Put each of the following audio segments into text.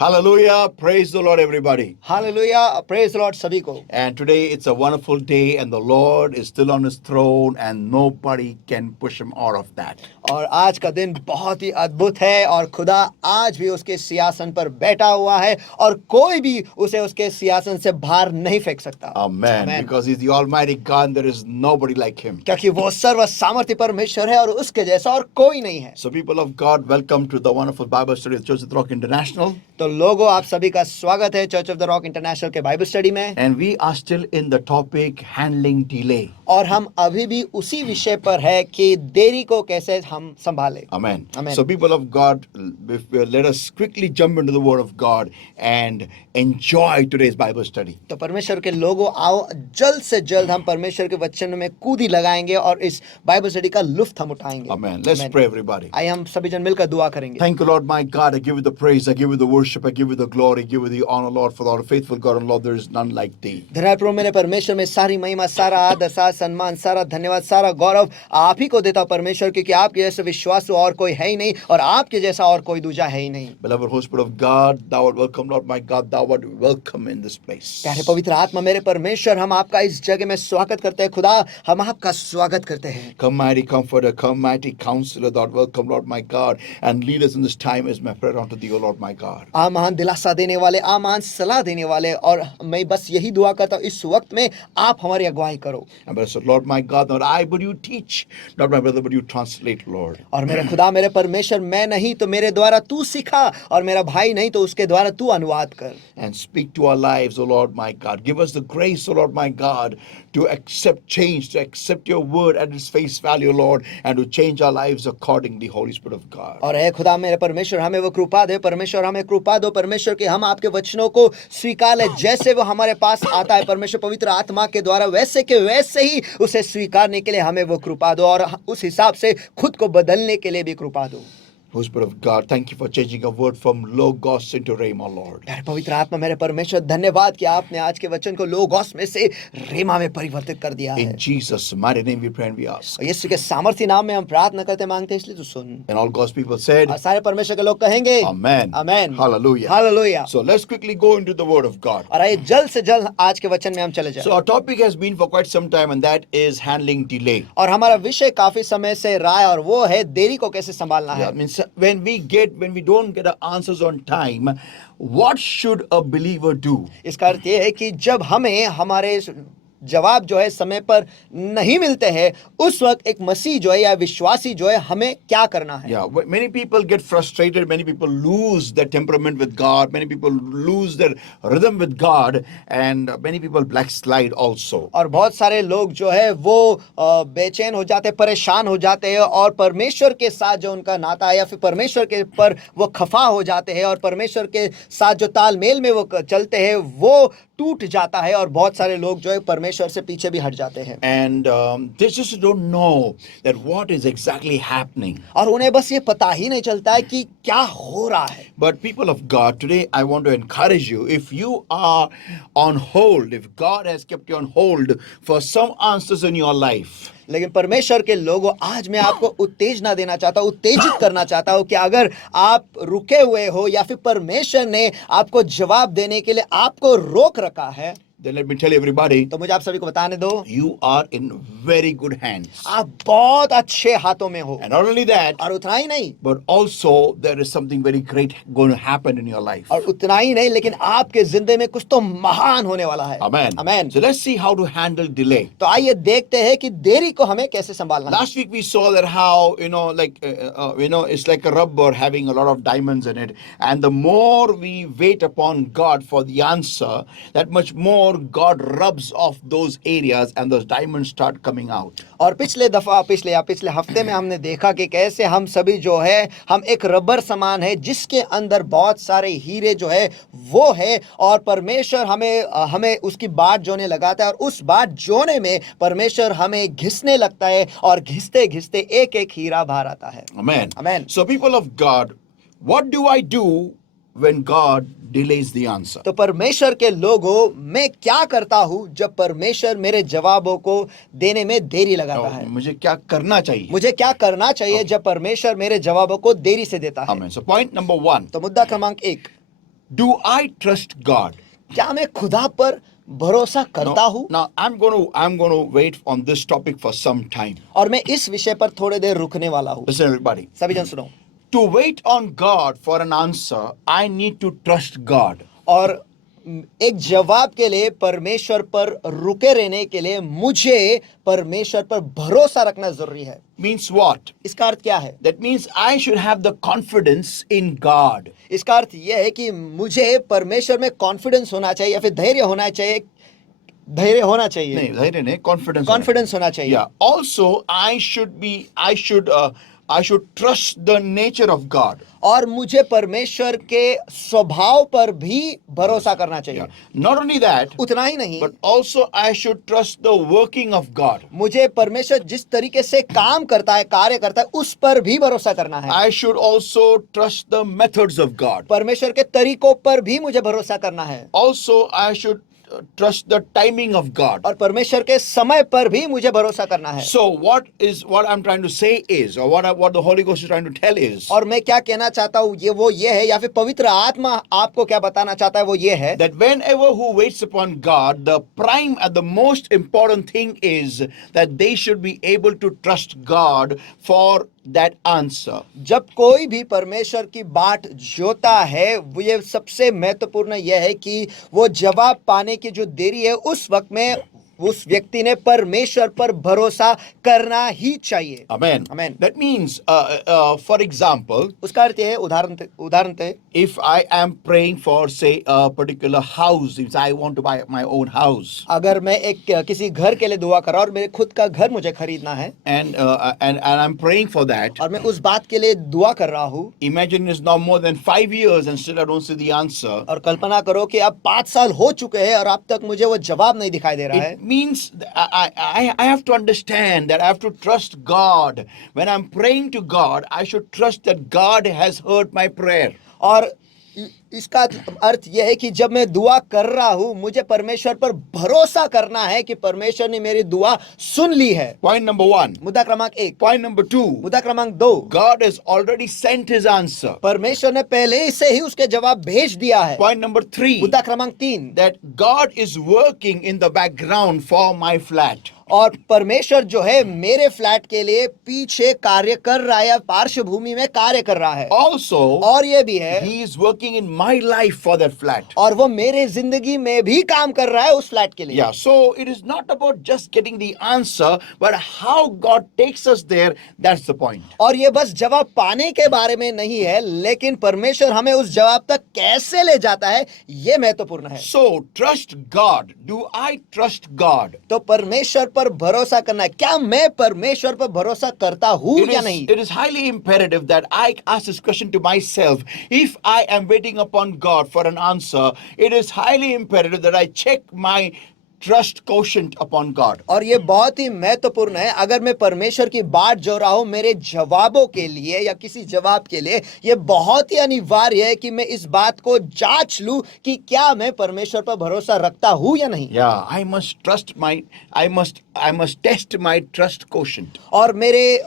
Hallelujah. Praise the Lord, everybody. Hallelujah. Praise the Lord सभी को. And today it's a wonderful day, and the Lord is still on his throne, and nobody can push him out of that. और आज का दिन बहुत ही अद्भुत है और खुदा आज भी उसके सिंहासन पर बैठा हुआ है और कोई भी उसे उसके सिंहासन से बाहर नहीं फेंक सकता. Amen. Because he's the Almighty God, and there is nobody like him. क्योंकि वो सर्व सामर्थ्य परमेश्वर है और उसके जैसा और कोई नहीं है. So, people of God, welcome to the wonderful Bible study of Church of the Rock International. तो लोगों, आप सभी का स्वागत है church of the rock international के बाइबल स्टडी में. And we are still in the topic handling delay. और हम अभी भी उसी विषय पर है कि देरी को कैसे हम संभालें. Amen. Amen. So, people of God, let us quickly jump into the Word of God and enjoy today's Bible study. तो परमेश्वर के लोगों, आओ जल्द से जल्द हम परमेश्वर के वचन में कूदी लगाएंगे और इस बाइबल स्टडी का लुत्फ हम उठाएंगे. Amen. Let's pray, everybody. आइए हम सभी जन मिलकर दुआ करेंगे. Thank you, Lord, my God. I give you the praise, I give you the worship, I give you the glory, I give you the honor, Lord, for our faithful God and Lord, there is none like thee. धन्यवाद प्रभु, मेरे परमेश्वर में सारी महिमा, सारा आदर, सारा सम्मान, सारा धन्यवाद, सारा गौरव आप ही को देता हूं परमेश्वर, क्योंकि आपके जैसे विश्वासु और कोई है ही नहीं और आपके जैसा और कोई दूजा है ही नहीं. Beloved Holy Spirit of God, thou art welcome, Lord, my God, thou art welcome in this place. प्यारे पवित्र आत्मा मेरे परमेश्वर, हम आपका इस जगह में स्वागत करते हैं. खुदा, हम आपका स्वागत करते हैं. Come, mighty comforter, come, mighty counselor, thou art welcome, Lord, my God, and lead us in this time is my prayer unto thee, O Lord, my God. आ महान दिलासा देने वाले, आ महान सलाह देने वाले, और मैं बस यही दुआ करता हूँ इस वक्त में आप हमारी अगुवाई करो. And blessed Lord, my God, not I, but you teach, not my brother, but you translate, Lord. और मेरे खुदा, मेरे परमेश्वर, मैं नहीं तो मेरे द्वारा तू सिखा और मेरा भाई नहीं तो उसके द्वारा तू अनुवाद कर. And speak to our lives, O Lord, my God. Give us the grace, O Lord, my God, to accept change, to accept your word at its face value, Lord, and to change our lives accordingly, Holy Spirit of God. और हे खुदा मेरे परमेश्वर, हमें वो कृपा दे परमेश्वर, हमें कृपा दो परमेश्वर कि हम आपके वचनों को स्वीकार ले, जैसे वो हमारे पास आता है परमेश्वर पवित्र आत्मा के द्वारा, वैसे के वैसे ही उसे स्वीकारने के लिए हमें वो कृपा दो और उस हिसाब से खुद को बदलने के लिए भी कृपा दो. Holy Spirit of God, thank you for changing a word from Logos into Rhema, Lord. प्यारे पवित्र आत्मा मेरे परमेश्वर, धन्यवाद कि आपने आज के वचन को लोगोस में से रेमा में परिवर्तित कर दिया है. In Jesus' mighty name we pray and we ask. और यीशु के सामर्थ्य नाम में हम प्रार्थना करते मांगते हैं, इसलिए तू सुन. And all God's people said, और सारे परमेश्वर के लोग कहेंगे Amen. Amen. Hallelujah. Hallelujah. So let's quickly go into the word of God. और आइए जल्द से जल्द आज के वचन में हम चले जाएं. So our topic has been for quite some time, and that is handling delay. और हमारा विषय काफी समय से रहा है और वो है देरी को कैसे संभालना है. Yeah, means when we don't get the answers on time, what should a believer do? इसका अर्थ ये है कि जब हमें हमारे जवाब जो है समय पर नहीं मिलते हैं, उस वक्त एक मसीह जो है या विश्वासी जो है हमें क्या करना है. Yeah, many people get frustrated, many people lose their temperament with God, many people lose their rhythm with God, and many people backslide also. और बहुत सारे लोग जो है वो बेचैन हो जाते हैं, परेशान हो जाते हैं और परमेश्वर के साथ जो उनका नाता है या फिर परमेश्वर के पर वो खफा हो जाते हैं और परमेश्वर के साथ जो तालमेल में वो चलते हैं वो टूट जाता है और बहुत सारे लोग जो है परमेश्वर से पीछे भी हट जाते हैं. And they just don't know that what is exactly happening. और उन्हें बस ये पता ही नहीं चलता है कि क्या हो रहा है. But people of God, today I want to encourage you, if you are on hold, if God has kept you on hold for some answers in your life, लेकिन परमेश्वर के लोगों, आज मैं आपको उत्तेजना देना चाहता हूँ, उत्तेजित करना चाहता हूँ कि अगर आप रुके हुए हो या फिर परमेश्वर ने आपको जवाब देने के लिए आपको रोक रखा है, then let me tell everybody, तो मुझे आप सभी को बताने दो, you are in very good hands. आप बहुत अच्छे हाथों में हो. And not only that, और उतना ही नहीं, but also there is something very great going to happen in your life. और उतना ही नहीं, लेकिन आपके जिंदगी में कुछ तो महान होने वाला है. Amen. Amen. So let's see how to handle delay. तो आइए देखते हैं कि देरी को हमें कैसे संभालना है. Last week we saw that how, it's like a rubber having a lot of diamonds in it. And the more we wait upon God for the answer, that much more God rubs off those areas and those diamonds start coming out. और पिछले हफ्ते में हमने देखा कि कैसे हम सभी जो है, हम एक रबर समान है जिसके अंदर बहुत सारे हीरे जो है वो है और परमेश्वर हमें उसकी बाट जोने लगाता है और उस बाट जोने में परमेश्वर हमें घिसने लगता है और घिसते घिसते एक एक हीरा बाहर आता है. Amen. Amen. So people of God, what do I do when God delays the answer? तो परमेश्वर के लोगों, मैं क्या करता हूँ जब परमेश्वर मेरे जवाबों को देने में देरी लगाता है. मुझे क्या करना चाहिए? मुझे क्या करना चाहिए जब परमेश्वर मेरे जवाबों को देरी से देता है. Amen. So point number 1. तो मुद्दा क्रमांक 1, Do I trust God? क्या मैं खुदा पर भरोसा करता हूँ? Now I'm going to wait on this topic for some time. और मैं इस विषय पर थोड़ी देर रुकने वाला हूँ। Listen, everybody. सभी जन सुनो। To wait on God for an answer, I need to trust God. और एक जवाब के लिए परमेश्वर पर रुके रहने के लिए मुझे परमेश्वर पर भरोसा रखना जरूरी है। Means what? इसका अर्थ क्या है? That means I should have the confidence in God. इसका अर्थ यह है कि मुझे परमेश्वर में कॉन्फिडेंस होना चाहिए या फिर धैर्य होना चाहिए। धैर्य होना चाहिए नहीं, धैर्य नहीं, confidence. कॉन्फिडेंस होना चाहिए। Yeah. Also, I should trust the nature of God. और मुझे परमेश्वर के स्वभाव पर भी भरोसा करना चाहिए। Yeah. Not only that, उतना ही नहीं, but also I should trust the working of God. मुझे परमेश्वर जिस तरीके से काम करता है, कार्य करता है, उस पर भी भरोसा करना है। I should also trust the methods of God. परमेश्वर के तरीकों पर भी मुझे भरोसा करना है। Also, I should trust the timing of God. और परमेश्वर के समय पर भी मुझे भरोसा करना है। So what I'm trying to say is, or what the Holy Ghost is trying to tell is, और मैं क्या कहना चाहता हूँ ये है, या फिर पवित्र आत्मा आपको क्या बताना चाहता है वो ये है that whenever who waits upon God, the prime and the most important thing is that they should be able to trust God for that answer. जब कोई भी परमेश्वर की बाट जोता है, वो ये सबसे महत्वपूर्ण यह है कि वो जवाब पाने की जो देरी है उस वक्त में उस व्यक्ति ने परमेश्वर पर भरोसा करना ही चाहिए। Amen. Amen. That means, for example, उसका अर्थ है उदाहरण थे if I am praying for, say, a particular house, if I want to buy my own house, अगर मैं एक किसी घर के लिए दुआ कर रहा हूँ और मेरे खुद का घर मुझे खरीदना है and I'm praying for that. और मैं उस बात के लिए दुआ कर रहा हूँ, Imagine it's now more than 5 years and still I don't see the answer. और कल्पना करो कि अब 5 साल हो चुके हैं और अब तक मुझे वो जवाब नहीं दिखाई दे रहा है। It means I have to understand that I have to trust God. When I'm praying to God, I should trust that God has heard my prayer. और इसका अर्थ यह है कि जब मैं दुआ कर रहा हूं, मुझे परमेश्वर पर भरोसा करना है कि परमेश्वर ने मेरी दुआ सुन ली है। Point number 1. मुद्दा क्रमांक 1। Point number 2. मुद्दा क्रमांक 2। God has already sent his answer. परमेश्वर ने पहले ही से ही उसके जवाब भेज दिया है। Point number 3. मुद्दा क्रमांक 3। That God is working in the background for my flat. और परमेश्वर जो है मेरे फ्लैट के लिए पीछे कार्य कर रहा है या पार्श्वभूमि में कार्य कर रहा है। Also, और ये भी है he is working in my life for that flat. और वो मेरे जिंदगी में भी काम कर रहा है उस फ्लैट के लिए। Yeah, so it is not about just getting the answer, but how God takes us there, that's the point. और ये बस जवाब पाने के बारे में नहीं है, लेकिन परमेश्वर हमें उस जवाब तक कैसे ले जाता है ये महत्वपूर्ण है। So, trust God. Do I trust God? तो परमेश्वर पर भरोसा करना है। क्या मैं परमेश्वर पर भरोसा करता हूँ या नहीं? It is highly imperative that I ask this question to myself. If I am waiting upon God for an answer, it is highly imperative that I check my trust quotient upon God. और ये बहुत ही महत्वपूर्ण है, अगर मैं परमेश्वर की बाट जो रहा हूं मेरे जवाबों के लिए या किसी जवाब के लिए, ये बहुत ही अनिवार्य है कि मैं इस बात को जांच लूं कि क्या मैं परमेश्वर पर भरोसा रखता हूं या नहीं। Yeah, I must test my trust quotient. और मेरे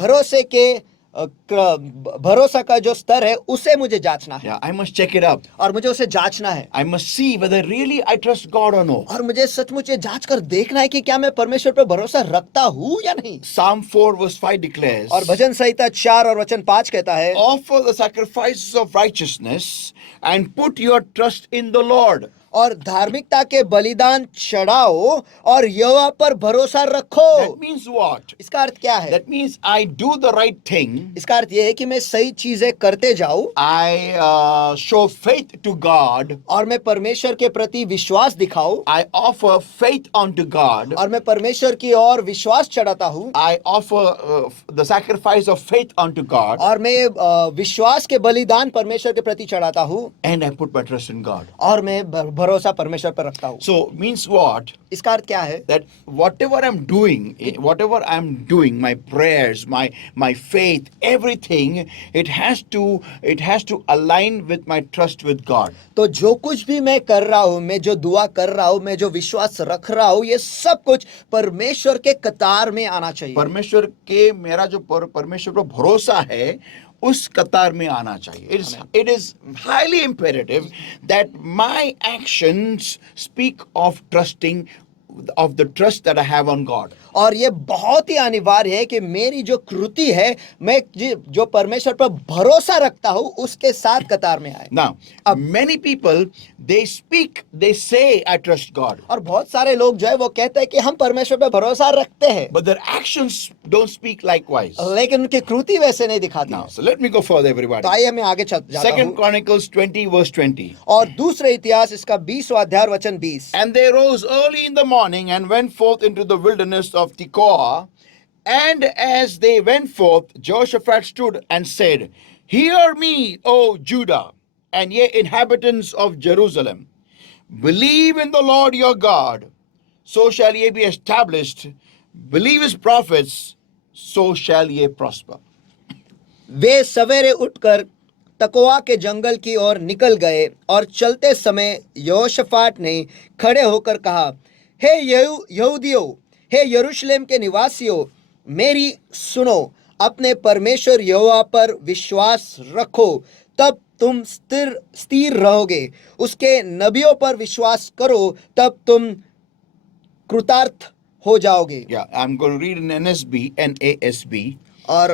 भरोसे के भरोसा का जो स्तर है उसे मुझे जांचना है। Yeah, I must check it up. और मुझे उसे जांचना है। I must see whether really I trust God or no. और मुझे सचमुच ये जांच कर देखना है कि क्या मैं परमेश्वर पर भरोसा रखता हूँ या नहीं। Psalm 4 verse 5 declares, और भजन संहिता 4 और वचन 5 कहता है, offer the sacrifices of righteousness and put your trust in the Lord. और धार्मिकता के बलिदान चढ़ाओ और यहोवा पर भरोसा रखो। That means what? इसका अर्थ क्या है? That means I do the right thing. इसका अर्थ यह है कि मैं सही चीजें करते जाऊं I show faith to God. और मैं परमेश्वर के प्रति विश्वास दिखाऊं I offer faith unto God. और मैं परमेश्वर की ओर विश्वास चढ़ाता हूं I offer the sacrifice of faith unto God. और मैं विश्वास के बलिदान परमेश्वर के प्रति चढ़ाता हूं And I put my trust in God. और मैं भरोसा परमेश्वर पर रखता हूं। So means what? इसका अर्थ क्या है? That whatever I'm doing, my prayers, my faith, everything, it has to align with my trust with God. तो जो कुछ भी मैं कर रहा हूं, मैं जो दुआ कर रहा हूं, मैं जो विश्वास रख रहा हूं, ये सब कुछ परमेश्वर के कतार में आना चाहिए। परमेश्वर के मेरा जो परमेश्वर पर भरोसा है उस कतार में आना चाहिए. It is highly imperative that my actions speak of trusting, of the trust that I have on God. और ये बहुत ही अनिवार्य है कि मेरी जो कृति है, मैं जो परमेश्वर पर भरोसा रखता हूँ उसके साथ कतार में आए. Now, many people, they speak, they say, I trust God, और बहुत सारे लोग जो है वो कहते हैं कि हम परमेश्वर पर भरोसा रखते हैं, but their actions don't speak likewise. लेकिन उनकी कृति वैसे नहीं दिखाती Now, है. so let me go further, everybody. तो आइए मैं आगे जाता Second हूँ. Chronicles 20, verse 20. और दूसरे इतिहास इसका 20वां अध्याय वचन 20. And they rose early in the morning and went forth into the wilderness of Tekoa. And as they went forth, Jehoshaphat stood and said, Hear me, O Judah, and ye inhabitants of Jerusalem. Believe in the Lord your God, so shall ye be established. Believe his prophets, so shall ye prosper. वे सवेरे उठकर तकोआ के जंगल की ओर निकल गए और चलते समय यहोशाफाट ने खड़े होकर कहा, हे यहूदियों, हे यरूशलेम के निवासियों, मेरी सुनो, अपने परमेश्वर यहोवा पर विश्वास रखो, तब तुम स्थिर रहोगे. उसके नबियों पर विश्वास करो, तब तुम कृतार्थ हो जाओगे. Yeah, I'm going to read in NSB, NASB. और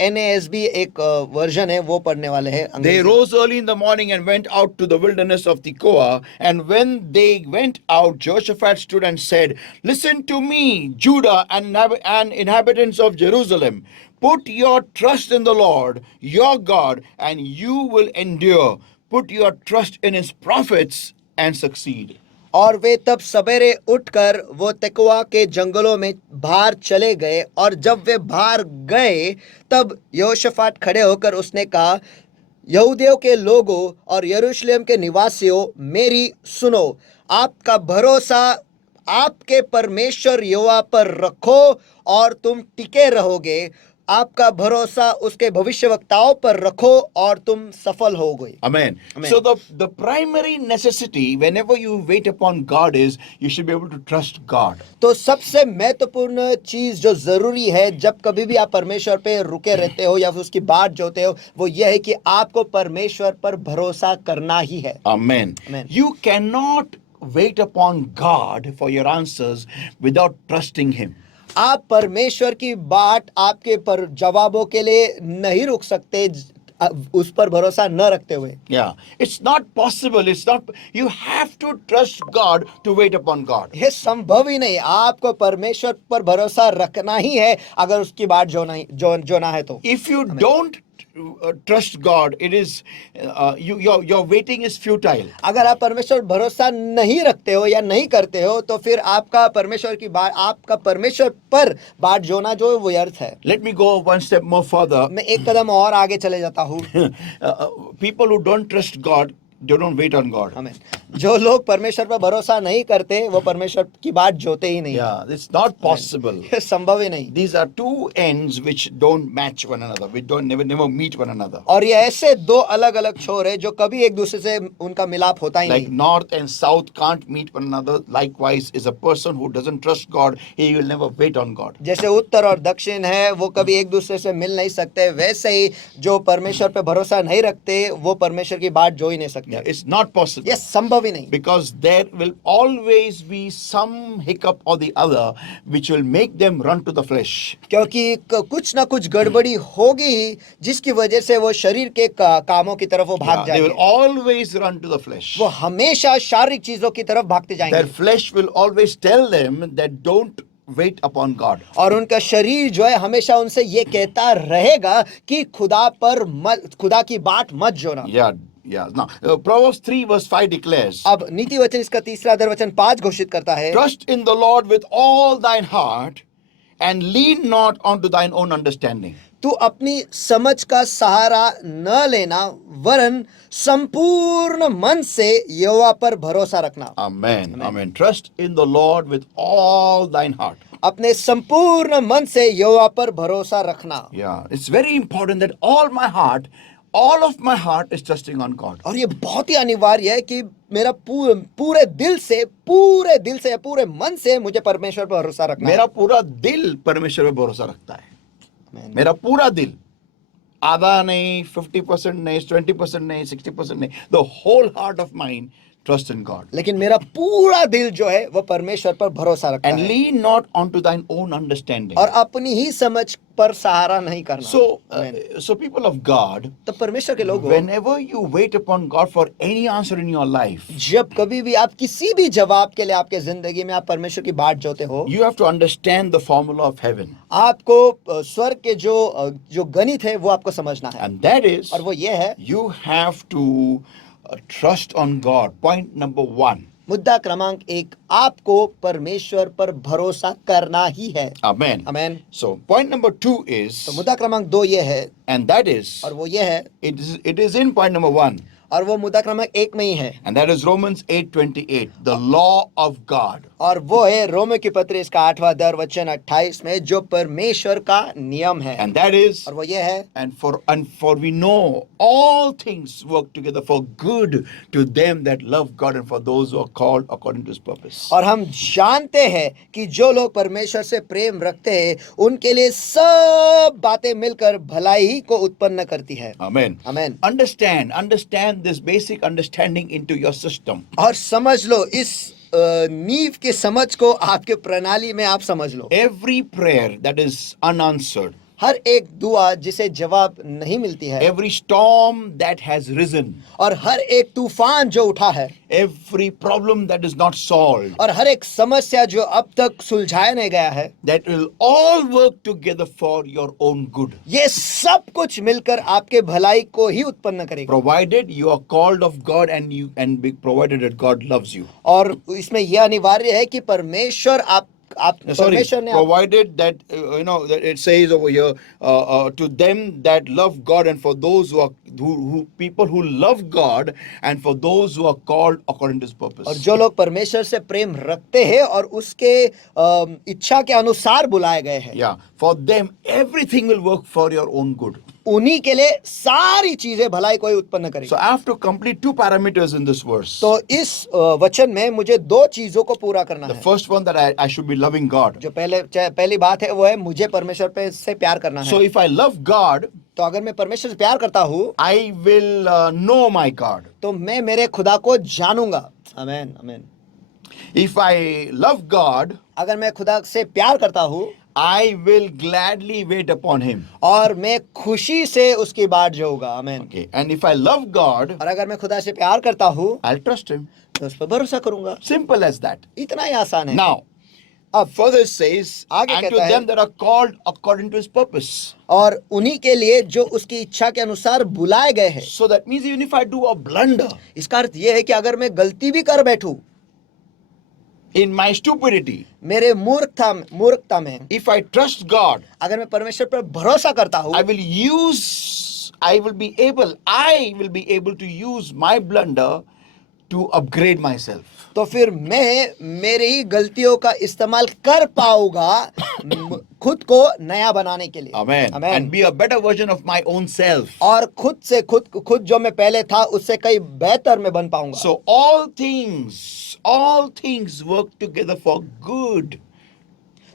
NASB एक वर्जन है, वो पढ़ने वाले हैं. They rose early in the morning and went out to the wilderness of Tekoa. And when they went out, Jehoshaphat stood and said, Listen to me, Judah and inhabitants of Jerusalem. Put your trust in the Lord, your God, and you will endure. Put your trust in his prophets and succeed. और वे तब सवेरे उठकर वो तेकोआ के जंगलों में बाहर चले गए. और जब वे बाहर गए तब यहोशाफाट खड़े होकर उसने कहा, यहूदियों के लोगों और यरूशलेम के निवासियों, मेरी सुनो, आपका भरोसा आपके परमेश्वर यहोवा पर रखो और तुम टिके रहोगे. आपका भरोसा उसके भविष्यवक्ताओं पर रखो और तुम सफल होगे. Amen. Amen. So the primary necessity whenever you wait upon God is you should be able to trust God. तो सबसे महत्वपूर्ण चीज जो जरूरी है जब कभी भी आप परमेश्वर पे रुके रहते हो या फिर उसकी बाट जोते हो, वो यह है कि आपको परमेश्वर पर भरोसा करना ही है. Amen. Amen. You cannot wait upon God for your answers without trusting him. आप परमेश्वर की बाट आपके पर जवाबों के लिए नहीं रुक सकते उस पर भरोसा न रखते हुए. Yeah, it's not possible. It's not. You have to trust God to wait upon God. ये संभव ही नहीं. आपको परमेश्वर पर भरोसा रखना ही है अगर उसकी बाट जोना है तो. If you don't trust God, it is your waiting is futile. अगर आप परमेश्वर पर भरोसा नहीं रखते हो या नहीं करते हो तो फिर आपका परमेश्वर पर बाट जोना जो है वो व्यर्थ है. Let me go one step more further. मैं एक कदम और आगे चले जाता हूँ. People who don't trust God, they don't wait on God. आमीन. जो लोग परमेश्वर पर भरोसा नहीं करते वो परमेश्वर की बाट जोते ही नहीं. Yeah, it's not possible. ये संभव ही नहीं. These are two ends which don't match one another. We don't never meet one another. और ये ऐसे दो अलग अलग छोर है जो कभी एक दूसरे से उनका मिलाप होता ही Like नहीं. north and south can't meet one another. Likewise, is a person who doesn't trust God, he will never wait on God. जैसे उत्तर और दक्षिण है वो कभी एक दूसरे से मिल नहीं सकते, वैसे ही जो परमेश्वर पे भरोसा नहीं रखते वो परमेश्वर की बाट जो ही नहीं सकते. Yeah, it's not possible. ये संभव ही नहीं. Because there will always be some hiccup or the other which will make them run to the flesh. क्योंकि कुछ ना कुछ गड़बड़ी होगी ही जिसकी वजह से वो शरीर के कामों की तरफ वो भाग They will जाएंगे. always run to the flesh. वो हमेशा शारीरिक चीजों की तरफ भागते Their जाएंगे. flesh will always tell them that don't wait upon God. और उनका शरीर जो है हमेशा उनसे ये कहता रहेगा कि खुदा की बाट मत जोना. Yeah. Now, Proverbs 3 verse 5 declares, अब नीति वचन इसका तीसरा अध्याय वचन 5 घोषित करता है, Trust in the Lord with all thine heart and lean not onto thine own understanding. तू अपनी समझ का सहारा न लेना वरन संपूर्ण मन से यहोवा पर भरोसा रखना. Amen. Trust in the Lord with all thine heart. अपने संपूर्ण मन से यहोवा पर भरोसा रखना. Yeah, it's very important that all of my heart is trusting on God. और ये बहुत ही अनिवार्य है कि मेरा पूरे दिल से पूरे मन से मुझे परमेश्वर पर भरोसा रखना है. मेरा पूरा दिल परमेश्वर पर भरोसा रखता है. मेरा पूरा दिल. आधा नहीं, 50% नहीं, 20% नहीं, 60% नहीं. The whole heart of mine trust in God. लेकिन मेरा पूरा दिल जो है वो परमेश्वर पर भरोसा रखता And है lean not onto thine own understanding. और अपनी ही समझ पर सहारा नहीं करना। So, Amen. so people of God, तो परमेश्वर के लोगों, whenever you wait upon God for any answer in your life, जब कभी भी आप किसी भी जवाब के लिए आपके जिंदगी में आप परमेश्वर की बाट जोते हो, you have to understand the formula of heaven. आपको स्वर्ग के जो गणित है वो आपको समझना है And that is, और वो ये है, you have to trust on God. Point number 1. मुद्दा क्रमांक 1, आपको परमेश्वर पर भरोसा करना ही है। Amen. आमेन। So, point number 2 तो is, मुद्दा क्रमांक 2 ये है and that is, और वो ये है, it is in point number 1. और वो मुद्दा क्रमांक 1 में ही है And that is Romans 8:28, the law of God. और वो है रोमियो की पत्री इसका 8वां अध्याय वचन 28 में जो परमेश्वर का नियम है And that is, और वो ये है, and for we know all things work together for good to them that love God and for those who are called according to his purpose. और हम जानते हैं कि जो लोग परमेश्वर से प्रेम रखते हैं उनके लिए सब बातें मिलकर भलाई ही को उत्पन्न करती है। Amen. Amen. Understand this basic understanding into your system. और समझ लो इस नींव के समझ को आपके प्रणाली में आप समझ लो। Every prayer that is unanswered, हर एक दुआ जिसे जवाब नहीं मिलती है every storm that has risen, और हर एक तूफान जो उठा है every problem that is not solved, और हर एक समस्या जो अब तक सुलझाया नहीं गया है, that will all work together for your own good, ये सब कुछ मिलकर आपके भलाई को ही उत्पन्न करेगा। provided you are called of God and be provided that God loves you. और इसमें यह अनिवार्य है कि परमेश्वर आप Sorry, परमेश्वर ने provided that that it says over here to them that love God and for those who people who love God and for those who are called according to his purpose. और जो लोग परमेश्वर से प्रेम रखते हैं और उसके इच्छा के अनुसार बुलाए गए हैं, Yeah, for them everything will work for your own good. उन्हीं के लिए सारी चीजें भलाई को ही उत्पन्न करेगी। So I have to complete 2 parameters in this verse. तो इस वचन में मुझे 2 चीजों को पूरा करना The है। first one that I should be loving God. जो पहली बात है वो है मुझे परमेश्वर पे से प्यार करना है। So if I love God, तो अगर मैं परमेश्वर से प्यार करता हूँ I will know my God. तो मैं मेरे खुदा को जानूंगा। आमेन आमेन। If I love God, अगर मैं खुदा से प्यार करता हूँ I will gladly wait upon him. और मैं खुशी से उसकी बाट जोऊंगा। आमेन। Okay. And if I love God, और अगर मैं खुदा से प्यार करता हूँ I'll trust him. तो उस पर भरोसा करूंगा। Simple as that. इतना ही आसान है। Now, अब further it says, आगे and to कहता है, them that are called according to his purpose. और उन्हीं के लिए जो उसकी इच्छा के अनुसार बुलाए गए हैं। So that means even if I do a blunder इसका अर्थ यह है कि अगर मैं गलती भी कर बैठूं in my stupidity, मेरे मूर्खता में, if I trust God, अगर मैं परमेश्वर पर भरोसा करता हूँ I will be able to use my blunder to upgrade myself. तो फिर मैं मेरी ही गलतियों का इस्तेमाल कर पाऊंगा खुद को नया बनाने के लिए। Amen. And be a better version of my own self. और खुद जो मैं पहले था उससे कई बेहतर मैं बन पाऊंगा। So all things work together for good.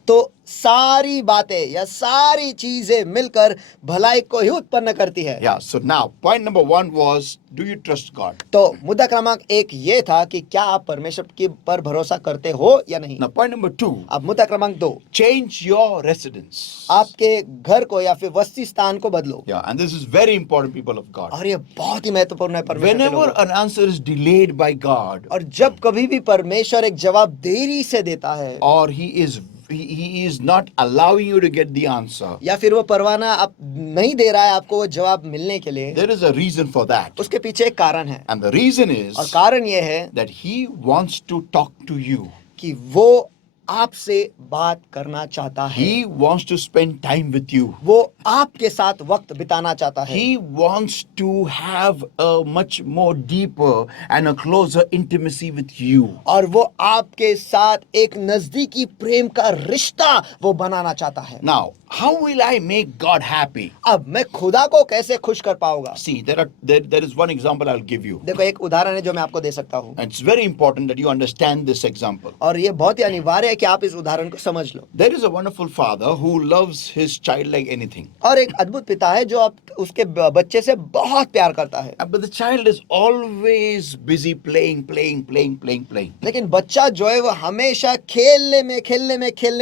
तो सारी बातें या सारी चीजें मिलकर भलाई को ही उत्पन्न करती है। Yeah, so now point number 1 was, do you trust God? तो मुद्दा क्रमांक 1 ये था कि क्या आप परमेश्वर की पर भरोसा करते हो या नहीं। Now point number 2, अब मुद्दा क्रमांक 2, change your residence. आपके घर को या फिर वस्ती स्थान को बदलो। Yeah, and this is very important, people of God. और ये बहुत ही महत्वपूर्ण है परमेश्वर के Whenever लोगों। an answer is delayed by God, और जब कभी भी परमेश्वर एक जवाब देरी से देता है or he is not allowing you to get the answer, या फिर वो परवाना आप नहीं दे रहा है आपको वो जवाब मिलने के लिए, there is a reason for that. उसके पीछे एक कारण है। And the reason is और कारण ये है that he wants to talk to you. कि वो आपसे बात करना चाहता है। He wants to spend time with you. वो आपके साथ वक्त बिताना चाहता है। He wants to have a much more deeper and a closer intimacy with you. और वो आपके साथ एक नजदीकी प्रेम का रिश्ता वो बनाना चाहता है। Now, how will I make God happy? अब मैं खुदा को कैसे खुश कर पाऊंगा? See, there is one example I'll give you. देखो, एक उदाहरण है जो मैं आपको दे सकता हूँ, And it's very important that you understand this example. और ये बहुत ही अनिवार्य है कि आप इस उदाहरण को समझ लो। There is a wonderful father who loves his child like anything. और एक अद्भुत पिता है जो आप उसके बच्चे से बहुत प्यार करता है, But the child is always busy playing. लेकिन बच्चा जो है वो हमेशा खेलने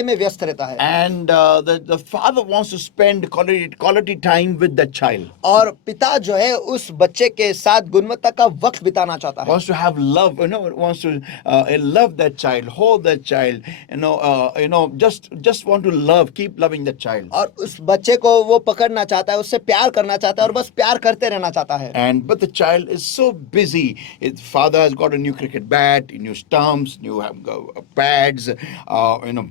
में व्यस्त रहता है। And the father wants to spend quality time with the child. और पिता जो है उस बच्चे के साथ गुणवत्ता का वक्त बिताना चाहता है, Wants to have love, wants to love that child, hold that child, just want to keep loving that child. और उस बच्चे को वो पकड़ना चाहता है, उससे प्यार करना चाहता है और बस प्यार करते रहना चाहता है। But the child is so busy. His father has got a new cricket bat, new stumps, new pads,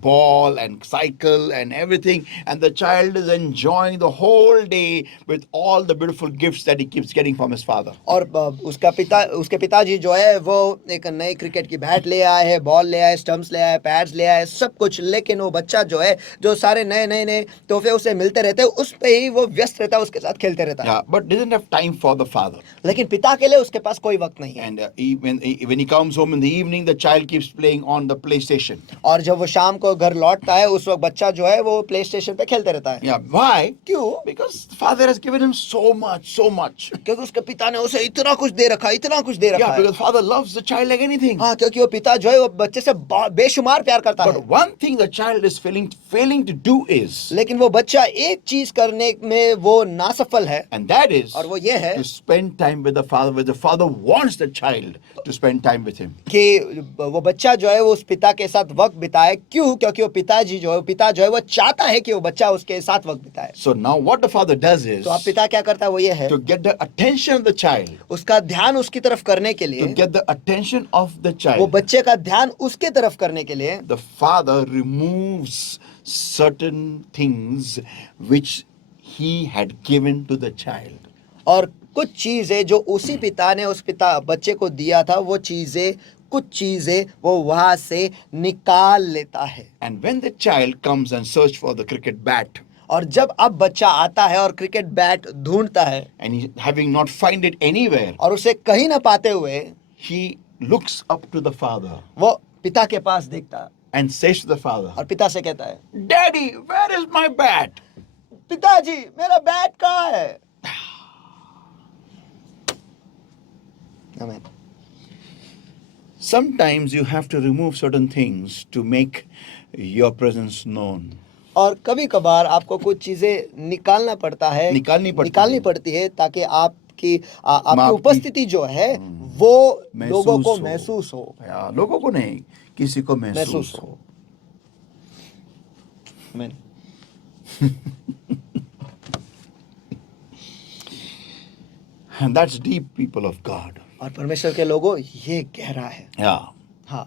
ball and cycle and everything. And the child is enjoying the whole day with all the beautiful gifts that he keeps getting from his father. और उसके पिताजी जो है वो एक नई cricket की bat ले आए हैं, बॉल ले आए, स्टंप्स ले आए, पैड्स ले आए, सब कुछ। लेकिन वो बच्चा जो है जो सारे नए तोहफे उसे मिलते रहते हैं, उस पे ही वो व्यस्त रहता है, उसके साथ खेलते रहता है। Yeah, but doesn't have time for the father. लेकिन पिता के लिए उसके पास कोई वक्त नहीं है। And when he comes home in the evening, the child keeps playing on the PlayStation. और जब वो शाम को घर लौटता है उस वक्त बच्चा जो है वो प्ले स्टेशन पे खेलते रहता है। Yeah, why? क्यों? Because the father has given him so much. क्योंकि उसके पिता ने उसे इतना कुछ दे रखा Yeah, है। because father loves the child like anything. हाँ, क्योंकि वो पिता जो है वो बच्चे से बेशुमार प्यार करता है। But one thing the child is failing to do is, लेकिन वो बच्चा एक चीज करने में वो नासफल है, and that is और वो ये है to spend time with the father, where the father wants the child to spend time with him. कि वो बच्चा जो है वो उस पिता के साथ वक्त बिताए। क्यों? क्योंकि वो पिता जो है वो चाहता है कि वो बच्चा उसके साथ वक्त बिताए। So now what the father does is, तो अब पिता क्या करता है वो ये है, to get the attention of the child, उसका ध्यान उसकी तरफ करने के to लिए, get the attention of the वो child, बच्चे का ध्यान उसके तरफ करने के लिए the father removes certain things which he had given to the child. और कुछ चीजें जो उसी पिता ने उस बच्चे को दिया था, वो कुछ चीजें वो वहां से निकाल लेता है। And when the child comes and search for the cricket bat, और जब अब बच्चा आता है और क्रिकेट बैट ढूंढता है, and he having not find it anywhere, और उसे कहीं ना पाते हुए he looks up to the father वो पिता के पास देखता है and says to the father, और पिता से कहता है, "Daddy, where is my bat?" पिताजी मेरा बैट कहाँ है? आमीन। Sometimes you have to remove certain things to make your presence known. और कभी कभार आपको कुछ चीजें निकालना पड़ता है, निकालनी पड़ती है ताकि आपकी उपस्थिति जो है वो लोगों को महसूस हो। लोगों को नहीं, किसी को महसूस हो। आमीन। And that's deep, people of God. और परमेश्वर के लोगों, ये गहरा है। Yeah. हाँ।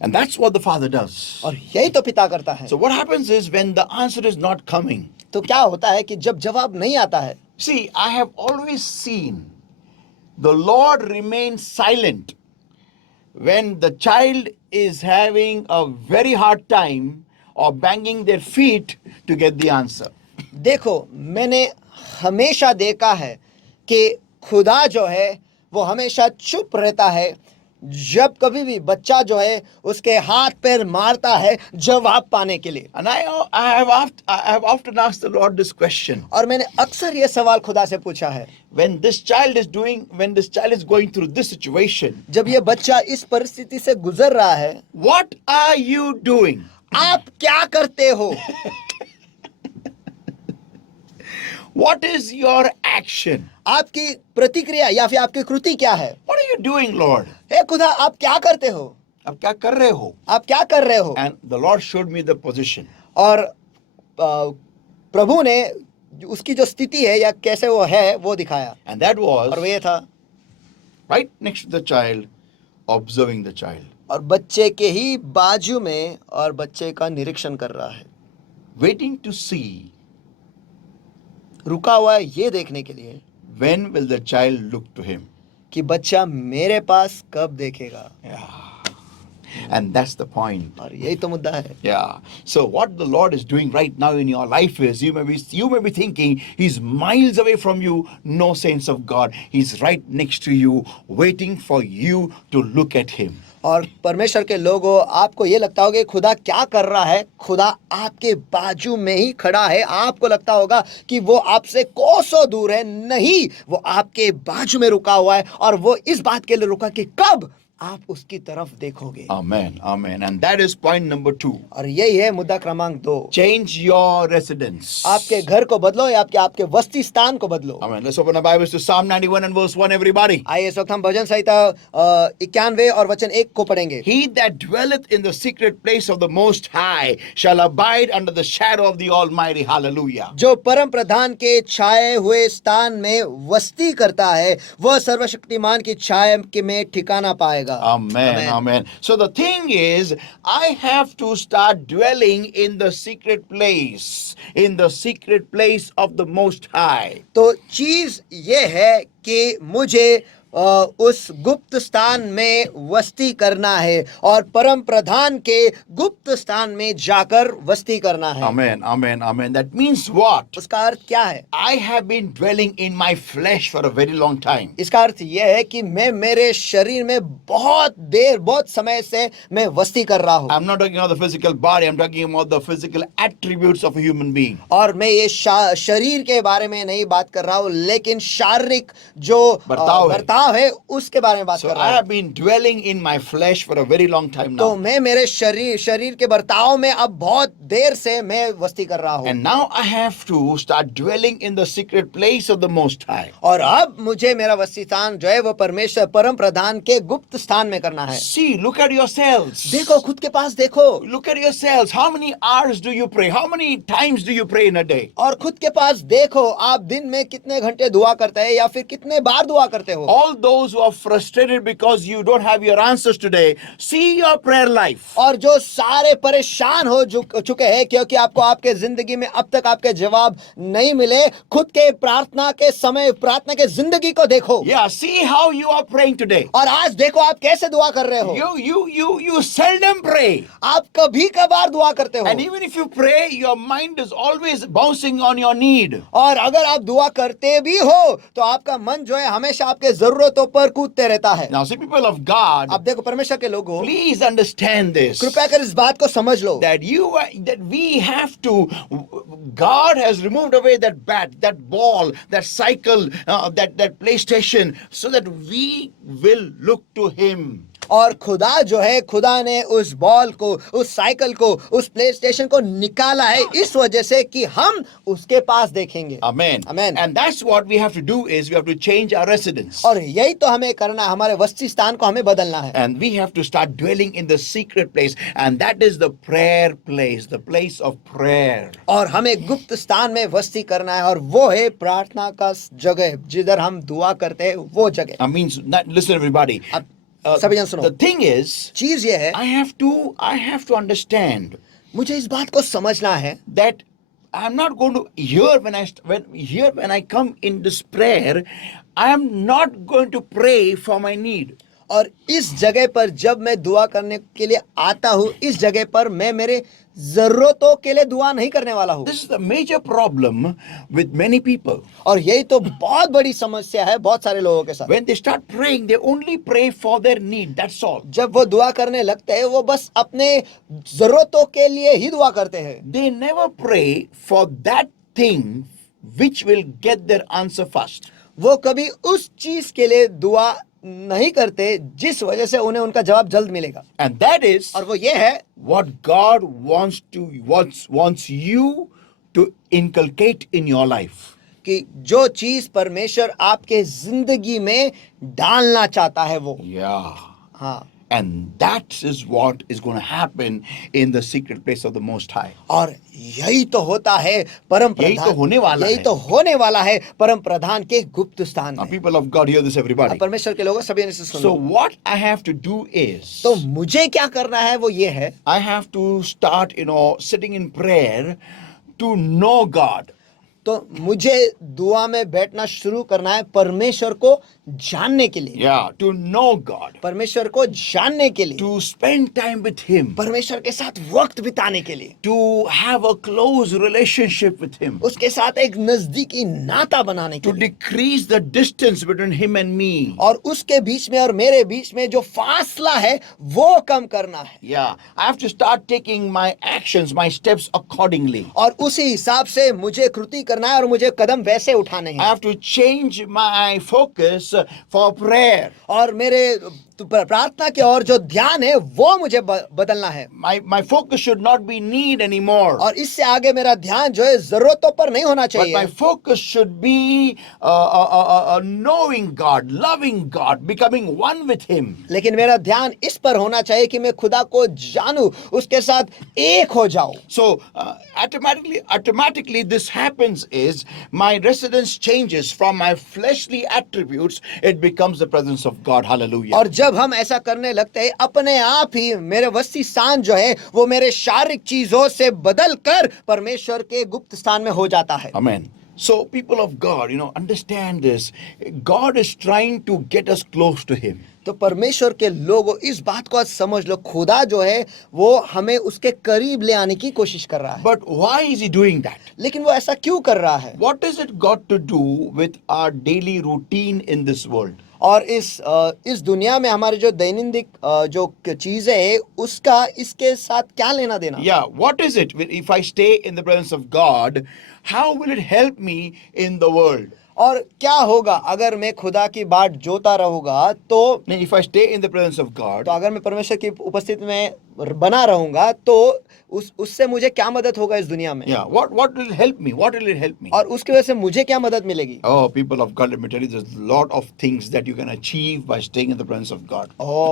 And that's what the father does. और यही तो पिता करता है। So what happens is when the answer is not coming. तो क्या होता है कि जब जवाब नहीं आता है, See, I have always seen the Lord remain silent when the child is having a very hard time or banging their feet to get the answer. देखो, मैंने हमेशा देखा है कि खुदा जो है वो हमेशा चुप रहता है जब कभी भी बच्चा जो है उसके हाथ पैर मारता है जवाब पाने के लिए। And I have often asked the Lord this question. और मैंने अक्सर ये सवाल खुदा से पूछा है, when this child is going through this situation, जब ये बच्चा इस परिस्थिति से गुजर रहा है, what are you doing? आप क्या करते हो? What is your action? आपकी प्रतिक्रिया या फिर आपकी कृति क्या है? What are you doing, Lord? हे खुदा, आप क्या करते हो? आप क्या कर रहे हो? आप क्या कर रहे हो? And the Lord showed me the position. और प्रभु ने उसकी जो स्थिति है या कैसे वो है वो दिखाया। And that was और वो ये था, right next to the child, observing the child. और बच्चे के ही बाजू में और बच्चे का निरीक्षण कर रहा है, Waiting to see रुका हुआ है ये देखने के लिए when will the child look to him. कि बच्चा मेरे पास कब देखेगा। Yeah. And that's the point. और यही तो मुद्दा है. Yeah. So what the Lord is doing right now in your life is you may be thinking He's miles away from you. No, saints of God. He's right next to you, waiting for you to look at Him. और परमेश्वर के लोगों, आपको ये लगता होगा कि खुदा क्या कर रहा है. खुदा आपके बाजू में ही खड़ा है. आपको लगता होगा कि वो आपसे कोसों दूर है. नहीं, वो आपके बाजू में रुका हुआ है और वो इस बात के लिए रुका कि कब आप उसकी तरफ देखोगे. Amen. Amen. And that is point number 2. और यही है मुद्दा क्रमांक 2. Change your residence. आपके घर को बदलो या आपके वस्ती स्थान को बदलो. Amen. Let's open our Bibles to Psalm 91 and verse 1, everybody. आइए इस वक्त हम भजन संहिता 91 और वचन 1 को पढ़ेंगे. He that dwelleth in the secret place of the Most High shall abide under the shadow of the Almighty. Hallelujah. जो परम प्रधान के छाए हुए स्थान में वस्ती करता है, वह सर्वशक्तिमान की छाया में ठिकाना पाएगा. Amen. Amen. So the thing is, I have to start dwelling in the secret place of the Most High. तो चीज ये है कि मुझे उस गुप्त स्थान में वस्ती करना है और परम प्रधान के गुप्त स्थान में जाकर वस्ती करना है. Amen. Amen. Amen. That means what? उसका अर्थ क्या है? I have been dwelling in my flesh for a very long time. इसका अर्थ यह है कि मैं मेरे शरीर में बहुत समय से मैं वस्ती कर रहा हूँ. I'm not talking about the physical body. I'm talking about the physical attributes of a human being. और मैं ये शरीर के बारे में नहीं बात कर रहा हूँ, लेकिन शारीरिक जो बर्ताव है उसके बारे में बात कर So रहा I हूँ. have been dwelling in my flesh for a very long time तो now. मैं मेरे शरीर के बर्ताव में अब बहुत देर से मैं वस्ती कर रहा हूँ. And now I have to start dwelling in the secret place of the Most High. और अब मुझे मेरा वस्ती स्थान जो है वो परमेश्वर परम प्रधान के गुप्त स्थान में करना है. See, look at yourselves. देखो, खुद के पास देखो. Look at yourselves. How many hours do you pray? How many times do you pray in a day? और खुद के पास देखो, आप दिन में कितने घंटे दुआ करते हैं या फिर कितने बार दुआ करते हो. All those who are frustrated because you don't have your answers today, see your prayer life. और जो सारे परेशान हो चुके हैं क्योंकि आपको आपके जिंदगी में अब तक आपके जवाब नहीं मिले, खुद के प्रार्थना के जिंदगी को देखो. Yeah, see how you are praying today. और आज देखो आप कैसे दुआ कर रहे हो. You seldom pray. आप कभी कभार दुआ करते हो. And even if you pray, your mind is always bouncing on your need. और अगर आप दुआ करते भी हो तो आपका मन जो है हमेशा आपके जरूरतों पर कूदते रहता है. Now, see, people of God, अब देखो परमेश्वर के लोगों, please understand this. कृपया कर इस बात को समझ लो That we have to. God has removed away that bat, that ball, that cycle, that PlayStation, so that we will look to Him. और खुदा जो है, खुदा ने उस बॉल को, उस साइकिल को, उस प्ले स्टेशन को निकाला है इस वजह से कि हम उसके पास देखेंगे. Amen. Amen. And that's what we have to do is we have to change our residence. और यही तो हमें करना है, हमारे वस्ती स्थान को हमें बदलना है. And we have to start dwelling in the secret place, and that is the prayer place, the place of prayer. और हमें गुप्त स्थान में वस्ती करना है और वो है प्रार्थना का जगह, जिधर हम दुआ करते हैं वो जगह. I mean, listen everybody. सभी जन सुनो. The thing is, चीज ये है, I have to understand मुझे इस बात को समझना है that I'm not going to when I come in this prayer, I am not going to pray for my need. और इस जगह पर जब मैं दुआ करने के लिए आता हूँ, इस जगह पर मैं मेरे जरूरतों के लिए दुआ नहीं करने वाला हूँ. This is the major problem with many people. और यही तो बहुत बड़ी समस्या है बहुत सारे लोगों के साथ. When they start praying, they only pray for their need. That's all. जब वो दुआ करने लगते हैं, वो बस अपने जरूरतों के लिए ही दुआ करते हैं. They never pray for that thing which will get their answer first. वो कभी उस चीज के लिए दुआ नहीं करते जिस वजह से उन्हें उनका जवाब जल्द मिलेगा. And that is और वो ये है what God wants you to inculcate in your life. कि जो चीज परमेश्वर आपके जिंदगी में डालना चाहता है वो. Yeah. हाँ. And that is what is going to happen in the secret place of the Most High. और यही तो होता है परम प्रधान, यही तो होने वाला यही है. तो होने वाला है परम प्रधान के गुप्त स्थान Now, में. people of God, hear this, everybody. परमेश्वर के लोगों सभी ने इसे So सुनो. what I have to do is, तो मुझे क्या करना है वो ये है, I have to start, sitting in prayer to know God. तो मुझे दुआ में बैठना शुरू करना है परमेश्वर को जानने के लिए, Yeah, to know God, परमेश्वर को जानने के लिए, to spend time with Him, परमेश्वर के साथ वक्त बिताने के लिए, to have a close relationship with Him, उसके साथ एक नजदीकी नाता बनाने के to लिए, decrease the distance between Him and me. और उसके बीच में और मेरे बीच में जो फासला है वो कम करना है, Yeah, I have to start taking my actions, my steps accordingly. और उसी हिसाब से मुझे कृति करना है और मुझे कदम वैसे उठाने I हैं, have to change my focus for prayer. और मेरे प्रार्थना की ओर जो ध्यान है वो मुझे बदलना है, My focus should not be need anymore. और इससे आगे मेरा ध्यान जो है जरूरतों पर नहीं होना But my चाहिए, focus should be knowing God, loving God, becoming one with Him. लेकिन मेरा ध्यान इस पर होना चाहिए कि मैं खुदा को जानूं, उसके साथ एक हो जाऊं। So automatically this happens is my residence changes from my fleshly attributes, it becomes the presence of God. Hallelujah. और जब हम ऐसा करने लगते हैं अपने आप ही मेरे वस्ती स्थान जो है वो मेरे शारीरिक चीजों से बदल कर परमेश्वर के गुप्त स्थान में हो जाता है। Amen. So people of God, understand this. God is trying to get us close to Him. तो परमेश्वर के लोगों इस बात को आज समझ लो, खुदा जो है वो हमें उसके करीब ले आने की कोशिश कर रहा है। But why is He doing that? लेकिन वो ऐसा क्यों कर रहा है? What has it got to do with our daily routine in this world? और इस दुनिया में हमारे जो दैनिक जो चीजें हैं उसका इसके साथ क्या लेना देना? Yeah, what is it? If I stay in the presence of God, how will it help me in the world? और क्या होगा अगर मैं खुदा की बाट जोता रहूंगा तो If I stay in the presence of God, अगर मैं परमेश्वर की उपस्थिति में बना रहूंगा तो उससे मुझे क्या मदद होगा इस दुनिया में? yeah, what will help me? What will it help me? और उसकी वजह से मुझे क्या मदद मिलेगी? Oh, people of God, let me tell you, there's a lot of things that you can achieve by staying in the presence of God.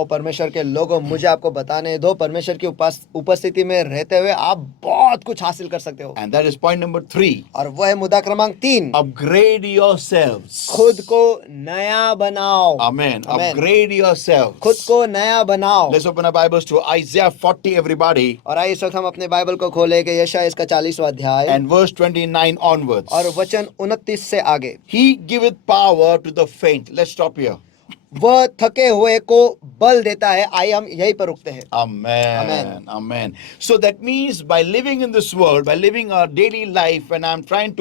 परमेश्वर के लोगों, मुझे आपको बताने दो, परमेश्वर की उपस्थिति में रहते हुए आप बहुत कुछ हासिल कर सकते हो। And that is point number 3. और वह है मुद्दा क्रमांक 3, Upgrade yourselves. खुद को नया बनाओ। Amen. Amen. Upgrade yourselves. खुद को नया बनाओ। Let's open our Bibles to Isaiah 40, everybody, और आइए इस वक्त हम अपने बाइबल को खोले कि यशायाह इसका 40वां अध्याय and verse 29 onwards. और वचन 29 से आगे। He giveth power to the faint. Let's stop here. वह थके हुए को बल देता है। आइए हम यहीं पर रुकते हैं। Amen. Amen. Amen. So that means by living in this world, by living our daily life, when I'm trying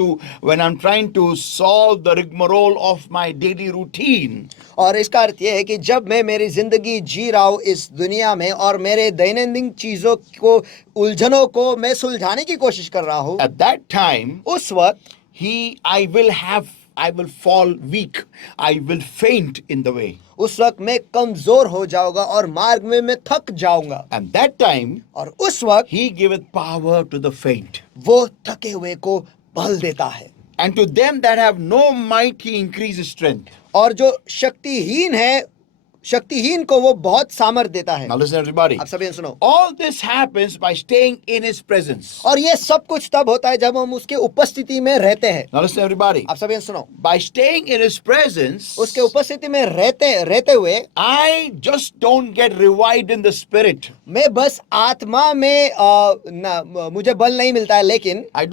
to solve the rigmarole of my daily routine, और इसका अर्थ यह है कि जब मैं मेरी जिंदगी जी रहा हूँ इस दुनिया में और मेरे दैनंदिन चीजों को उलझनों को मैं सुलझाने की कोशिश कर रहा हूँ, at that time, उस वक्त I will fall weak. I will faint in the way. उस वक्त मैं कमजोर हो जाऊंगा और मार्ग में मैं थक जाऊंगा। And that time, और उस वक्त He giveth power to the faint. वो थके हुए को बल देता है। And to them that have no might, He increases strength. और जो शक्तिहीन को वो बहुत सामर्थ देता है। Now listen, everybody. आप सभी सुनो। All this happens by staying in His presence. और ये सब कुछ तब होता है जब हम उसके उपस्थिति में रहते हैं। Now listen, everybody. आप सभी सुनो। By staying in His presence, उसके उपस्थिति में रहते हुए I just don't get revived in the spirit. मैं बस आत्मा में मुझे बल नहीं मिलता है, लेकिन I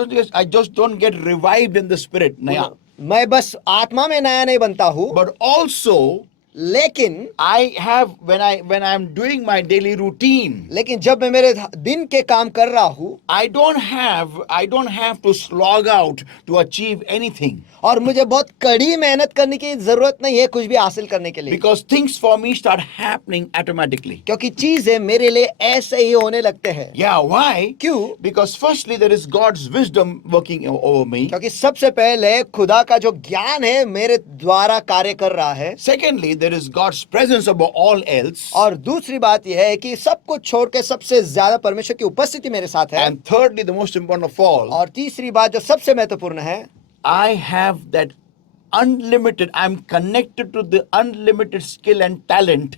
just don't get revived in the spirit. Naya. मैं बस आत्मा में नया नहीं बनता हूँ, But also, लेकिन I have when I'm doing my daily routine, लेकिन जब मैं मेरे दिन के काम कर रहा हूँ I don't have to slog out to achieve anything, और मुझे बहुत कड़ी मेहनत करने की जरूरत नहीं है कुछ भी हासिल करने के लिए, because things for me start happening automatically. क्योंकि चीजें मेरे लिए ऐसे ही होने लगते हैं। Yeah, why? क्यों? Because firstly there is God's wisdom working over me. क्योंकि सबसे पहले खुदा का जो ज्ञान है मेरे द्वारा कार्य कर रहा है। Secondly, there is God's presence above all else. और दूसरी बात यह है कि सब कुछ छोड़ के सबसे ज्यादा परमेश्वर की उपस्थिति मेरे साथ है। And thirdly, the most important of all, और तीसरी बात जो सबसे महत्वपूर्ण है, I have that I'm connected to the unlimited skill and talent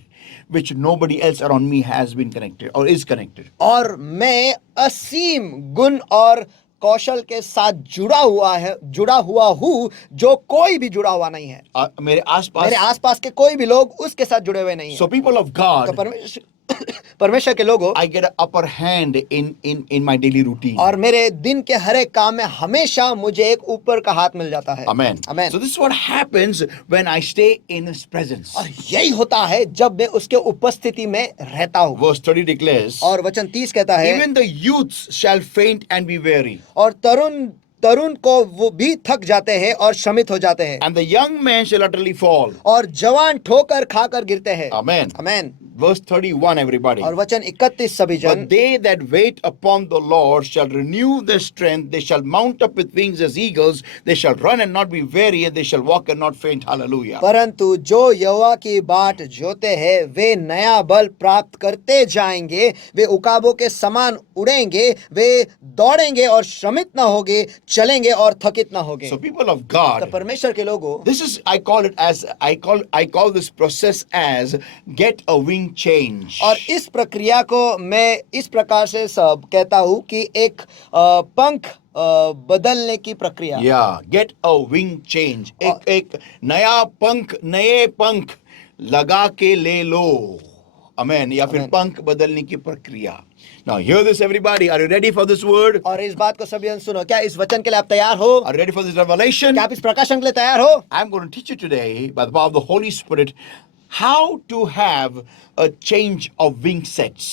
which nobody else around me has been connected or is connected. और मैं असीम गुण और कौशल के साथ जुड़ा हुआ हूँ जो कोई भी जुड़ा हुआ नहीं है। मेरे आसपास के कोई भी लोग उसके साथ जुड़े हुए नहीं हैं। So people of God, तो परमेश्वर के लोगों, I get an upper hand in my daily routine. और मेरे दिन के हर एक काम में हमेशा मुझे एक ऊपर का हाथ मिल जाता है। Amen. Amen. So this is what happens when I stay in His presence. और यही होता है जब मैं उसके उपस्थिति में रहता हूँ। Verse 30 declares, और वचन 30 कहता है, even the youths shall faint and be weary, और तरुण को वो भी थक जाते हैं और श्रमित हो जाते हैं, and the young men shall utterly fall. और जवान ठोकर खाकर गिरते हैं। Amen. आमेन। Verse 31, everybody. और वचन 31 सभी जन, But they that wait upon the Lord shall renew their strength. They shall mount up with wings as eagles. They shall run and not be weary, and they shall walk and not faint. Hallelujah. परंतु जो यहोवा की बाट जोते हैं वे नया बल प्राप्त करते जाएंगे, वे उकाबों के समान उड़ेंगे, वे दौड़ेंगे और श्रमित न होंगे, चलेंगे और थकित न होंगे। So people of तो God, परमेश्वर के लोगों, this is I call this process as get a wing change. और इस प्रक्रिया को मैं इस प्रकार से सब कहता हूँ कि एक पंख बदलने की प्रक्रिया। Yeah, get a wing change. एक नया पंख, नए पंख लगा के ले लो। Amen. या फिर Amen. पंख बदलने की प्रक्रिया। Now hear this everybody. Are you ready for this word? और इस बात को सभी सुनो, क्या इस वचन के लिए आप तैयार हो? Are you ready for this revelation? क्या आप इस प्रकाशन के लिए तैयार हो? I'm going to teach you today by the power of the Holy Spirit how to have a change of wing sets.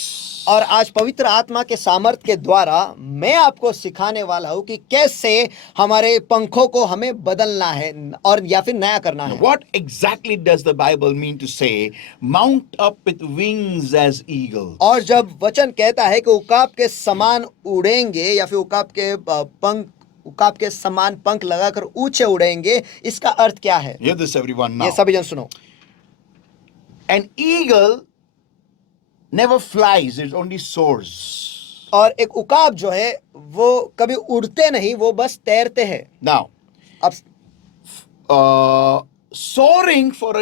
और आज पवित्र आत्मा के सामर्थ के द्वारा मैं आपको सिखाने वाला हूँ कि कैसे हमारे पंखों को हमें बदलना है और या फिर नया करना है। What exactly does the Bible mean to say mount up with wings as eagles? और जब वचन कहता है कि उकाब के समान उड़ेंगे या फिर उकाब के समान पंख लगाकर ऊंचे उड़ेंगे, इसका अर्थ क्या है? Hear this everyone now. ये सभी जन सुनो। An eagle never flies, it only soars. और एक उकाब जो है वो कभी उड़ते नहीं, वो बस तैरते हैं। Now, अब soaring for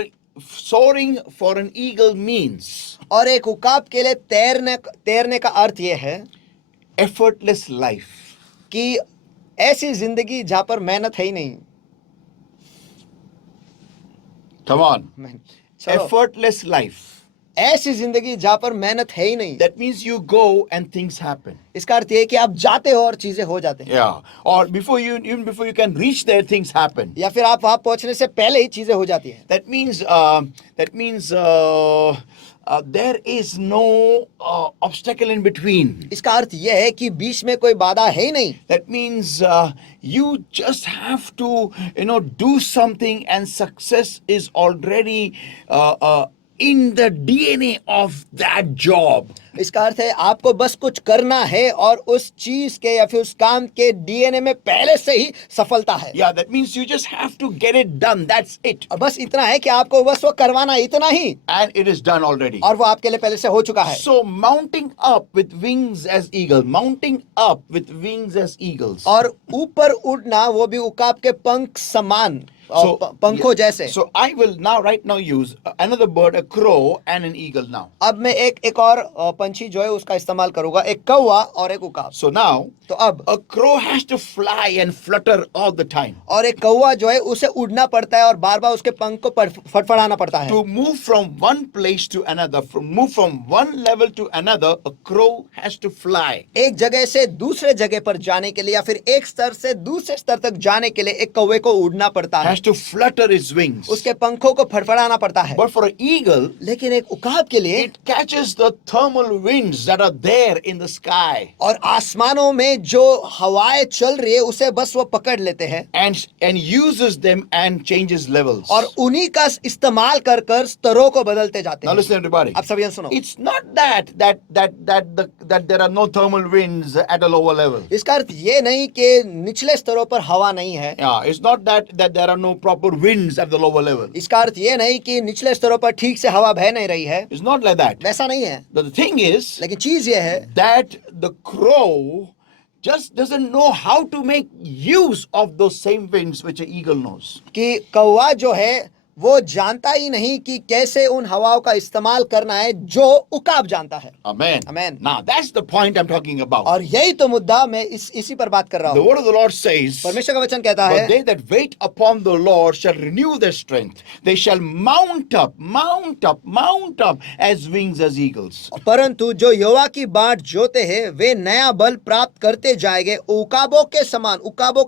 an eagle means और एक उकाब के लिए तैरने का अर्थ ये है effortless life. कि ऐसी जिंदगी जहां पर मेहनत है ही नहीं। Come on. चलो, Effortless life. ऐसी जिंदगी जहां पर मेहनत है ही नहीं। That means you go and things happen. इसका अर्थ ये है कि आप जाते हो और चीजें हो जाते हैं। Yeah. Or even before you can reach there, things happen. या फिर आप वहां पहुंचने से पहले ही चीजें हो जाती हैं। That means there is no obstacle in between. इसका अर्थ ये है कि बीच में कोई बाधा है ही नहीं। That means you just have to do something, and success is already in the DNA of that job. इसका अर्थ है आपको बस कुछ करना है और उस चीज के या फिर उस काम के डीएनए में पहले से ही सफलता है। Yeah, that means you just have to get it done. That's it. और बस इतना है कि आपको बस वो करवाना है, इतना ही। And it is done already. और वो आपके लिए पहले से हो चुका है। So mounting up with wings as eagle, mounting up with wings as eagles. और ऊपर उड़ना वो भी उकाब के पंख समान, पंखों जैसे। So I will right now use another bird, a crow and an eagle now. अब मैं एक और पंछी जो है उसका इस्तेमाल करूंगा, एक कौवा और एक उकाब। So now तो अब a crow has to fly and flutter all the time. और एक कौवा जो है उसे उड़ना पड़ता है और बार बार उसके पंख को फड़फड़ाना पड़ता है। To move from one place to another, move from one level to another, a crow has to fly. एक जगह से दूसरे जगह पर जाने के लिए या फिर एक स्तर से दूसरे स्तर तक जाने के लिए एक कौवे को उड़ना पड़ता है, Has to flutter its wings. उसके पंखों को फड़फड़ाना पड़ता है। But for an eagle, लेकिन एक उकाब के लिए it catches the thermal winds that are there in the sky और आसमानों में जो हवाएं चल रही है उसे बस वो पकड़ लेते हैं and uses them and changes levels. और उन्हीं का इस्तेमाल कर कर स्तरों को बदलते जाते Now हैं। listen everybody. अब सभी सुनो, It's not that there are no thermal winds at a lower level. इसका अर्थ ये नहीं कि निचले स्तरों पर हवा नहीं है। Yeah, it's not that there are no proper winds at the lower level. इसका अर्थ ये नहीं कि निचले स्तरों पर ठीक से हवा बह नहीं रही है, It's not like that. वैसा नहीं है। But the thing is लेकिन चीज ये है that the crow just doesn't know how to make use of those same winds which an eagle knows. कि कौवा जो है वो जानता ही नहीं कि कैसे उन हवाओं का इस्तेमाल करना है जो उकाब जानता है। Amen. Amen. Now that's the point I'm talking about. और यही तो मुद्दा मैं इसी पर बात कर रहा The हूँ। word of the Lord says, परमेश्वर का वचन कहता but है, they that wait upon the Lord shall renew their strength. They shall mount up, mount up, mount up as wings as eagles. परंतु जो यहोवा की बाट जोते हैं वे नया बल प्राप्त करते जाएंगे, उकाबों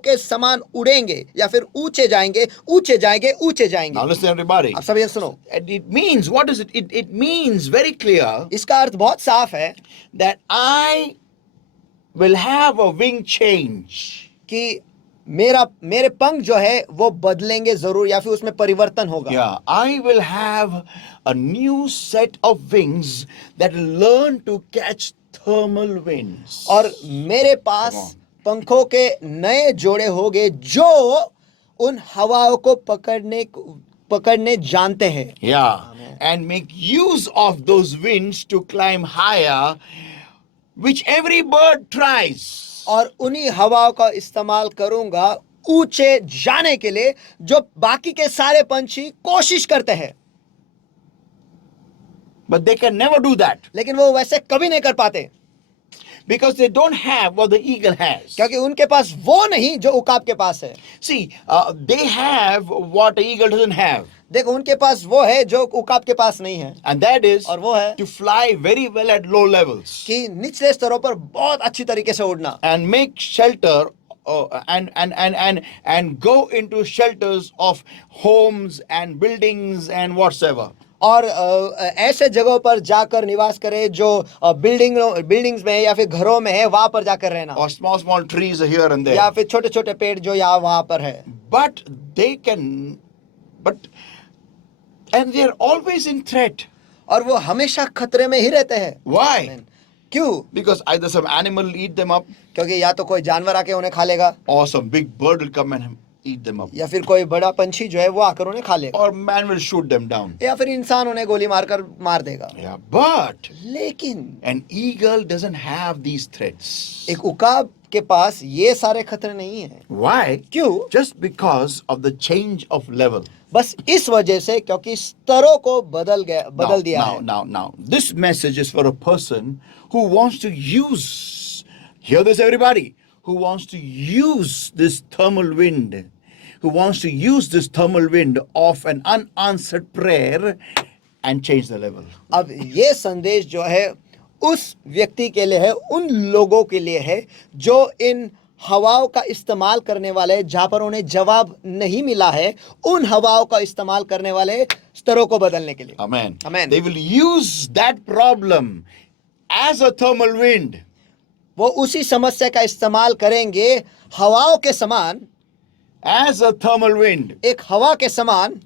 के समान उड़ेंगे या फिर ऊंचे जाएंगे, ऊंचे जाएंगे, ऊंचे जाएंगे। Now listen everybody. आप सब ये सुनो, And it means, what is it? It means very clear इसका अर्थ बहुत साफ है that I will have a wing change. कि मेरे पंख जो है वो बदलेंगे जरूर या फिर उसमें परिवर्तन होगा। Yeah, I will have a new set of wings that will learn to catch thermal winds. और मेरे पास Come on. पंखों के नए जोड़े होंगे जो उन हवाओं को पकड़ने जानते हैं। Yeah, Amen. and make use of those winds to climb higher, which every bird tries. और उन्हीं हवाओं का इस्तेमाल करूंगा ऊंचे जाने के लिए जो बाकी के सारे पंछी कोशिश करते हैं, But they can never do that लेकिन वो वैसे कभी नहीं कर पाते because they don't have what the eagle has. क्योंकि उनके पास वो नहीं जो उकाब के पास है। See, they have what the eagle doesn't have, देखो उनके पास वो है जो उकाब के पास नहीं है, and that is और वो है to fly very well at low levels कि निचले स्तरों पर बहुत अच्छी तरीके से उड़ना and make shelter and go into shelters of homes and buildings and whatsoever. और ऐसे जगहों पर जाकर निवास करे जो बिल्डिंग्स में है या फिर घरों में है, वहां पर जाकर रहना, Or small trees are here and या there. फिर छोटे छोटे पेड़ जो यहाँ वहां पर है। But and they're always in threat. और वो हमेशा खतरे में ही रहते हैं। Why? क्यों? Because either some animal will eat them up, क्योंकि या तो कोई जानवर आके उन्हें खा लेगा, or some big bird will come and eat them up, या फिर कोई बड़ा पंछी जो है वो आकर उन्हें खा लेगा, or man will shoot them down. या फिर इंसान उन्हें गोली मारकर मार देगा। Yeah, but लेकिन an eagle doesn't have these threats. एक उकाब के पास ये सारे खतरे नहीं है। Why? क्यों? Just because of the change of level. बस इस वजह से क्योंकि स्तरों को बदल दिया है। Now, this message is for a person who wants to use, hear this everybody, who wants to use this thermal wind, who wants to use this thermal wind of an unanswered prayer and change the level. अब ये संदेश जो है उस व्यक्ति के लिए है, उन लोगों के लिए है जो इन हवाओं का इस्तेमाल करने वाले हैं, जहां पर उन्हें जवाब नहीं मिला है, उन हवाओं का इस्तेमाल करने वाले स्तरों को बदलने के लिए। Amen. Amen. They will use that problem as a thermal wind. वो उसी समस्या का इस्तेमाल करेंगे हवाओं के समान, As a thermal wind, एक हवा के समान,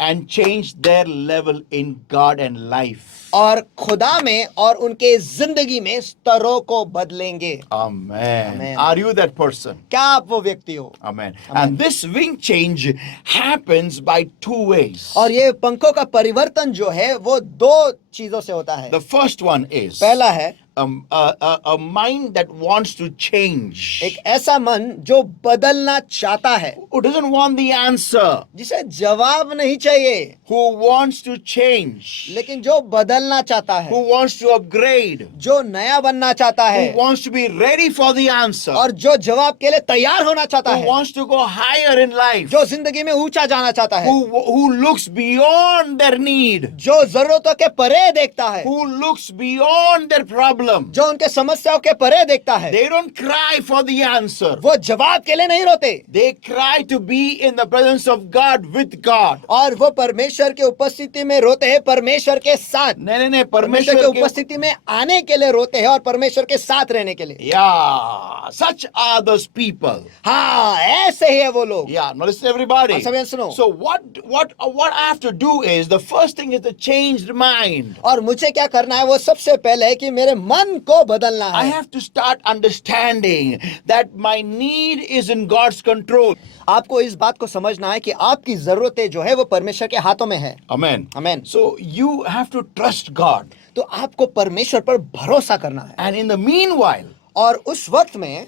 and change their level in God and life. और खुदा में और उनके जिंदगी में स्तरों को बदलेंगे। Amen. Amen. Are you that person? क्या आप वो व्यक्ति हो? Amen. And this wing change happens by two ways. और ये पंखों का परिवर्तन जो है वो दो चीजों से होता है। The first one is पहला है a mind that wants to change, एक ऐसा मन जो बदलना चाहता है, who doesn't want the answer, जिसे जवाब नहीं चाहिए, who wants to change, लेकिन जो बदलना चाहता है, who wants to upgrade, जो नया बनना चाहता है, who wants to be ready for the answer, और जो जवाब के लिए तैयार होना चाहता who है, wants to go higher in life, जो जिंदगी में ऊंचा जाना चाहता है, who looks beyond their need, जो जरूरतों के परे देखता है, who looks beyond their problem. जो उनके समस्याओं के परे देखता है। They don't cry for the answer. वो जवाब के लिए नहीं रोते, They cry to be in the presence of God with God. और वो परमेश्वर के उपस्थिति में रोते हैं, परमेश्वर के साथ। नहीं परमेश्वर के उपस्थिति में आने के लिए रोते हैं और परमेश्वर के साथ रहने के लिए। Yeah, such are those people. हाँ, ऐसे ही है वो लोग। Yeah, now listen everybody. आप सभी सुनो। So what I have to do is, the first thing is the changed mind. और मुझे क्या करना है, वो सबसे पहले है कि मेरे मन को बदलना I है। have to start understanding that my need is in God's control. आपको इस बात को समझना है कि आपकी जरूरतें जो है वो परमेश्वर के हाथों में है। Amen. Amen. So you have to trust God. तो आपको परमेश्वर पर भरोसा करना है, And in the meanwhile, और उस वक्त में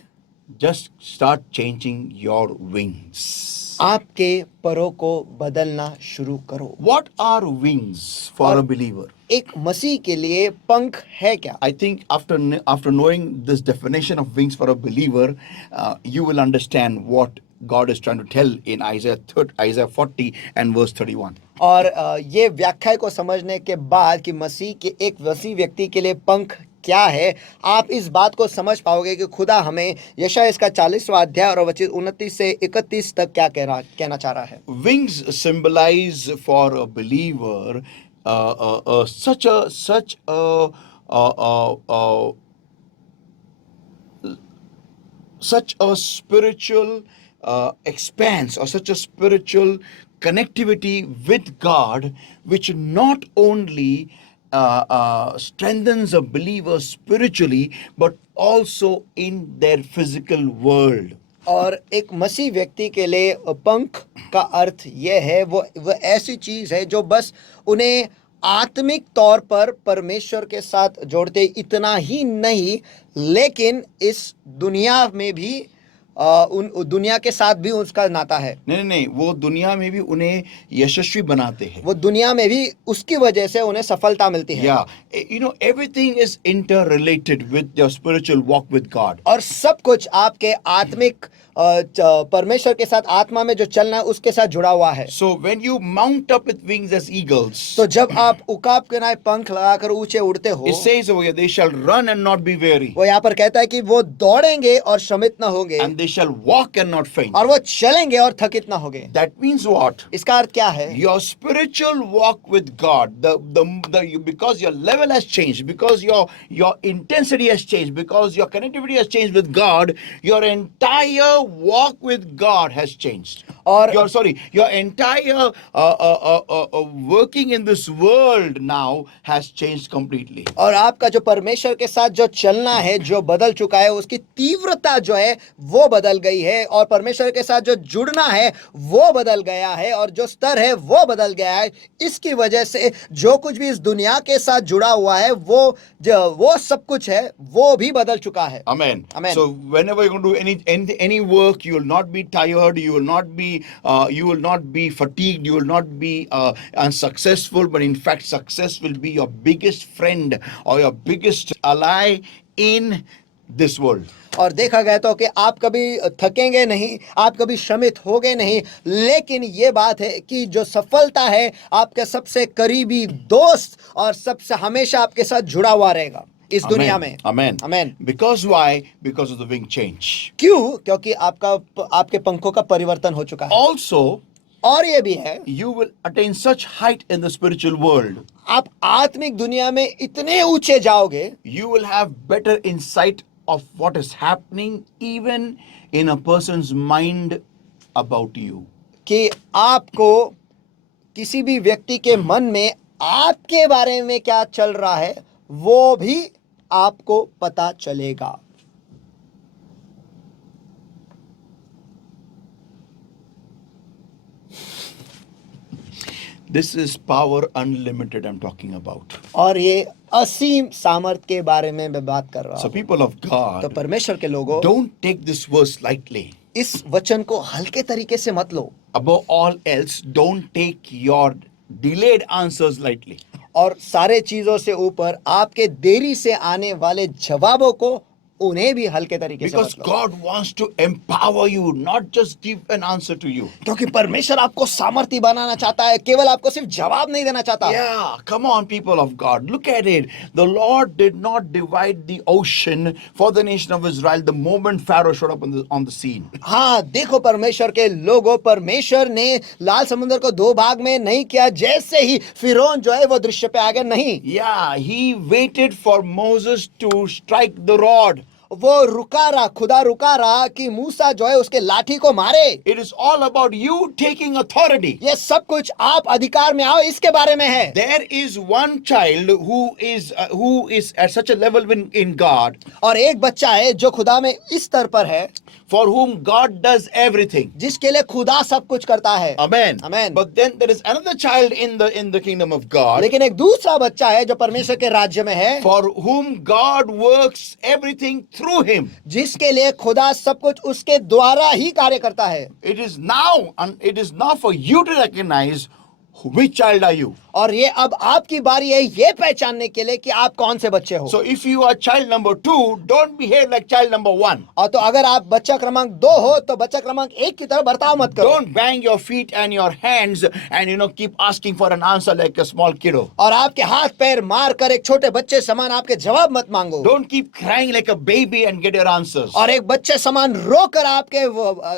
just start changing your wings. आपके परों को बदलना शुरू करो। What are wings for a believer? एक मसीह के लिए पंख है क्या? I think after knowing this definition of wings for a believer, you will understand what God is trying to tell in Isaiah 40 and verse 31. और ये व्याख्या को समझने के बाद कि मसीह के एक मसीह व्यक्ति के लिए पंख क्या है, आप इस बात को समझ पाओगे कि खुदा हमें यशायाह इसका 40वां अध्याय और वचन 29 से 31 तक क्या कहना चाह रहा है। Wings symbolize for a believer such a such a spiritual expanse, or such a spiritual connectivity with God, which not only strengthens a believer spiritually but also in their physical world. और एक मसीह व्यक्ति के लिए पंख का अर्थ यह है, वो ऐसी चीज है जो बस उन्हें आत्मिक तौर पर परमेश्वर के साथ जोड़ते, इतना ही नहीं लेकिन इस दुनिया में भी उन दुनिया के साथ भी उसका नाता है। नहीं, वो दुनिया में भी उन्हें यशस्वी बनाते हैं। वो दुनिया में भी उसकी वजह से उन्हें सफलता मिलती है। Yeah, you know, everything is interrelated with your spiritual walk with God. और सब कुछ आपके आत्मिक परमेश्वर के साथ आत्मा में जो चलना है उसके साथ जुड़ा हुआ है। So when you mount up with wings as eagles, तो जब आप उकाब के नाय पंख लगाकर ऊंचे उड़ते हो, it says over here, they shall run and not be weary, वो यहाँ पर कहता है कि वो दौड़ेंगे और श्रमित न होंगे, and they shall walk and not faint. और वो चलेंगे और थकित न होंगे। That means what? इसका अर्थ क्या है? Your spiritual walk with God, because your level has changed, because your intensity has changed, because your connectivity has changed with God, your entire walk with God has changed. और your entire working in this world now has changed completely. और आपका जो परमेश्वर के साथ जो चलना है, जो बदल चुका है, उसकी तीव्रता जो है वो बदल गई है, और परमेश्वर के साथ जो जुड़ना है वो बदल गया है, और जो स्तर है वो बदल गया है। इसकी वजह से जो कुछ भी इस दुनिया के साथ जुड़ा हुआ है वो सब कुछ है वो भी बदल चुका है। Amen. Amen. So whenever you're going to do any work, you will not be tired, you will not be fatigued, you will not be unsuccessful, but in fact success will be your biggest friend or your biggest ally in this world. और देखा गया तो कि आप कभी थकेंगे नहीं, आप कभी श्रमित होगे नहीं, लेकिन ये बात है कि जो सफलता है आपके सबसे करीबी दोस्त और सबसे हमेशा आपके साथ जुड़ा हुआ रहेगा इस दुनिया में। Amen. Amen. Because why? Because of the wing change. क्यों? क्योंकि आपके पंखों का परिवर्तन हो चुका है। Also, और ये भी है, you will attain such height in the spiritual world. आप आत्मिक दुनिया में इतने ऊंचे जाओगे, You will have better insight of what is happening even in a person's mind about you. कि आपको किसी भी व्यक्ति के मन में आपके बारे में क्या चल रहा है वो भी आपको पता चलेगा। This is power unlimited I'm talking about. और ये असीम सामर्थ के बारे में मैं बात कर रहा So हूँ। people of तो God, परमेश्वर के लोगों, don't take this verse lightly. इस वचन को हल्के तरीके से मत लो, Above all else, don't take your delayed answers lightly. और सारे चीजों से ऊपर आपके देरी से आने वाले जवाबों को उन्हें भी हल्के तरीके से Because मत लो। God wants to empower you, not just give an answer to you. क्योंकि परमेश्वर आपको सामर्थी बनाना चाहता है, केवल आपको सिर्फ जवाब नहीं देना चाहता। Yeah, come on, people of God. Look at it. The Lord did not divide the ocean for the nation of Israel the moment Pharaoh showed up on the scene. हाँ, देखो परमेश्वर के लोगों, परमेश्वर ने लाल समुद्र को दो भाग में नहीं किया जैसे ही फिरौन जो है वो दृश्य पे आ गया, नहीं। Yeah, he waited for Moses to strike the rod. वो रुका रहा, खुदा रुका रहा कि मूसा जो है उसके लाठी को मारे। It is all about you taking authority. ये सब कुछ आप अधिकार में आओ इसके बारे में है। There is one child who is at such a level in God, और एक बच्चा है जो खुदा में इस स्तर पर है, for whom God does everything. जिसके लिए खुदा सब कुछ करता है। Amen. Amen. But then there is another child in the kingdom of God, लेकिन एक दूसरा बच्चा है जो परमेश्वर के राज्य में है, for whom God works everything through him. जिसके लिए खुदा सब कुछ उसके द्वारा ही कार्य करता है। It is now for you to recognize which child are you. और ये अब आपकी बारी है ये पहचानने के लिए कि आप कौन से बच्चे हो। So if you are child number 2, don't behave like child number 1. और तो अगर आप बच्चा क्रमांक 2 हो तो बच्चा क्रमांक 1 की तरह बर्ताव मत करो। Don't bang your feet and your hands and keep asking for an answer like a small kiddo. और आपके हाथ पैर मार कर एक छोटे बच्चे समान आपके जवाब मत मांगो। Don't keep crying like a baby and get your answers. और एक बच्चे समान रोकर आपके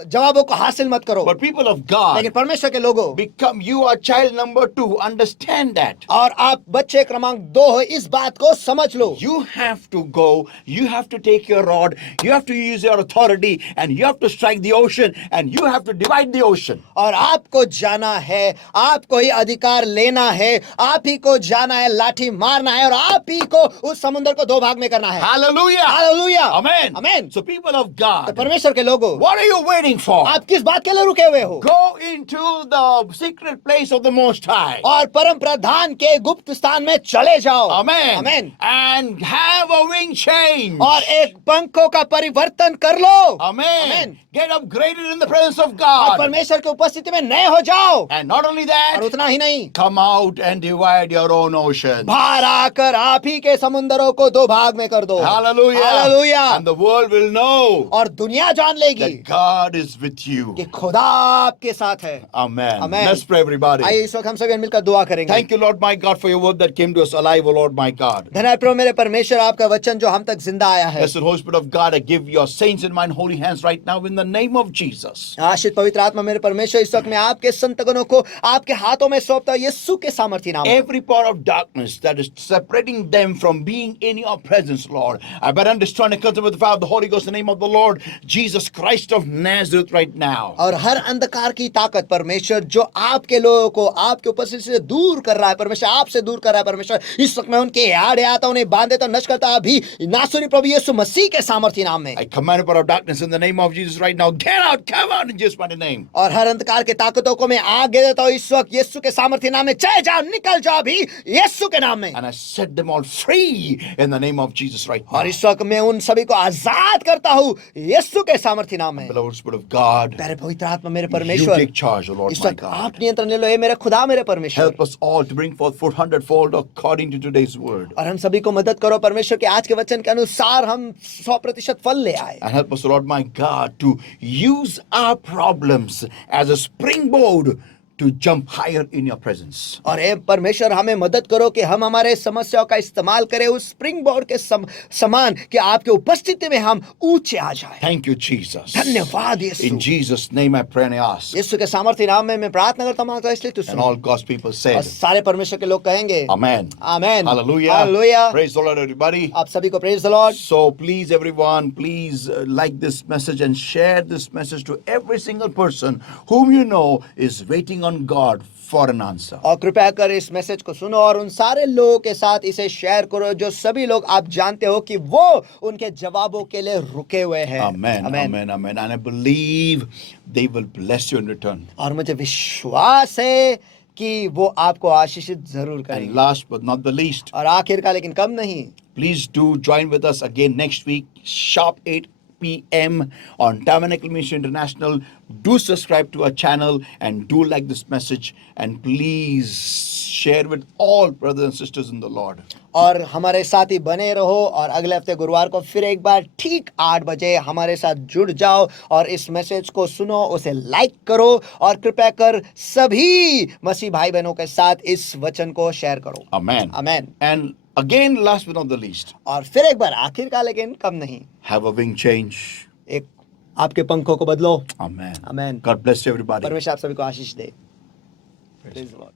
जवाबों को हासिल मत करो। But people of God, लेकिन परमेश्वर के लोगों, you are child number 2. Understand that. और आप बच्चे क्रमांक 2 हो, इस बात को समझ लो। You have to go, you have to take your rod, you have to use your authority, and you have to strike the ocean, and you have to divide the ocean. और आपको जाना है, आपको ही अधिकार लेना है, आप ही को जाना है, लाठी मारना है और आप ही को उस समुद्र को 2 भाग में करना है। Hallelujah. Hallelujah. Amen. Amen. So people of तो God, परमेश्वर के लोगों, what are you waiting for? आप किस बात के लिए रुके हुए हो? Go into the secret place of the Most High. और परम प्रधान के गुप्त स्थान में चले जाओ। Amen. Amen. And have a wing change. और एक पंखों का परिवर्तन कर लो। Amen. Amen. Get upgraded in the presence of और God. परमेश्वर की उपस्थिति में नए हो जाओ। And not only और that, उतना ही नहीं, come out and divide your own ocean. बाहर आकर आप ही के समुद्रों को 2 भाग में कर दो। Hallelujah. Hallelujah. And the world will know और दुनिया जान लेगी that God is with you. कि खुदा आपके साथ है। Amen. Amen. Let's pray, everybody. आइए इस वक्त हम सभी मिलकर दुआ करेंगे। Thank you, Lord my God, for your word that came to us alive, O Lord my God. धन्यवाद प्रभु मेरे परमेश्वर, आपका वचन जो हम तक जिंदा आया है। Blessed Holy Spirit of God, I give your saints in mine holy hands right now in the name of Jesus. आशीष पवित्र आत्मा मेरे परमेश्वर, इस वक्त मैं आपके संतगणों को आपके हाथों में सौंपता हूं यीशु के सामर्थी नाम में। Every power of darkness that is separating them from being in your presence, Lord, I better destroy and cancel with the fire of the Holy Ghost in the name of the Lord Jesus Christ of Nazareth right now. और हर अंधकार की ताकत परमेश्वर जो आपके लोगों को आपके उपस्थिति से दूर कर रहा है परमेश्वर, आपसे दूर कर रहा है परमेश्वर, इस वक्त मैं उनके आड़े आता हूं, उन्हें बांधे तो नष्ट करता अभी नासरी प्रभु यीशु मसीह के सामर्थी नाम में। I command the power of darkness in the name of Jesus right now. Get out, come out in Jesus' mighty name. और हर अंधकार के ताकतों को मैं आगे देता हूं इस वक्त यीशु के सामर्थी नाम में। चले जाओ, निकल जाओ अभी यीशु के नाम में। And I set them all free in the name of Jesus right now. और इस वक्त मैं उन सभी को आजाद करता हूं यीशु के सामर्थी नाम में। Beloved Spirit of God, प्यारे पवित्र आत्मा मेरे you परमेश्वर, take charge, O Lord इस my वक्त God. आप नियंत्रण ले लो, हे मेरे खुदा मेरे परमेश्वर। Help us all to bring forth 400-fold according to today's word. और हम सभी को मदद करो परमेश्वर के आज के वचन के अनुसार हम 100% फल ले आए। And help us, Lord my God, to use our problems as a springboard to jump higher in your presence. और हे परमेश्वर हमें मदद करो कि हम हमारे समस्याओं का इस्तेमाल करें उस स्प्रिंग बोर्ड के समान कि आपके उपस्थिति में हम ऊंचे आ जाएं। Thank you, Jesus. धन्यवाद यीशु। In Jesus' name I pray and I ask. यीशु के सामर्थी नाम में मैं प्रार्थना करता हूं, इसलिए तू And soon. all God's people और said, सारे परमेश्वर के लोग कहेंगे Amen. Amen. Hallelujah. Hallelujah. Praise the Lord, everybody. आप सभी को praise the Lord. So please, everyone, please like this message and share this message to every single person whom you know is waiting on God for an answer. और कृपया कर इस message को सुनो और उन सारे लोगों के साथ इसे शेयर करो जो सभी लोग आप जानते हो कि वो उनके जवाबों के लिए रुके हुए हैं। Amen. Amen. Amen. And I believe they will bless you in return. और मुझे विश्वास है कि वो आपको आशीषित जरूर And करेंगे। last but not the least, और आखिर का लेकिन कम नहीं, please do join with us again next week, sharp 8 p.m. on Tabernacle Ministry International. Do subscribe to our channel and do like this message, and please share with all brothers and sisters in the Lord. और हमारे साथ ही बने रहो और अगले हफ्ते गुरुवार को फिर एक बार ठीक 8 बजे हमारे साथ जुड़ जाओ और इस मैसेज को सुनो, उसे लाइक करो और कृपया कर सभी मसीह भाई बहनों के साथ इस वचन को शेयर करो। Amen. Amen. And again, last but not the least, और फिर एक बार आखिर का लेकिन कम नहीं, have a wing change. एक आपके पंखों को बदलो। Amen. Amen. God bless you, everybody. परमेश्वर आप सभी को आशीष दे। Praise the Lord.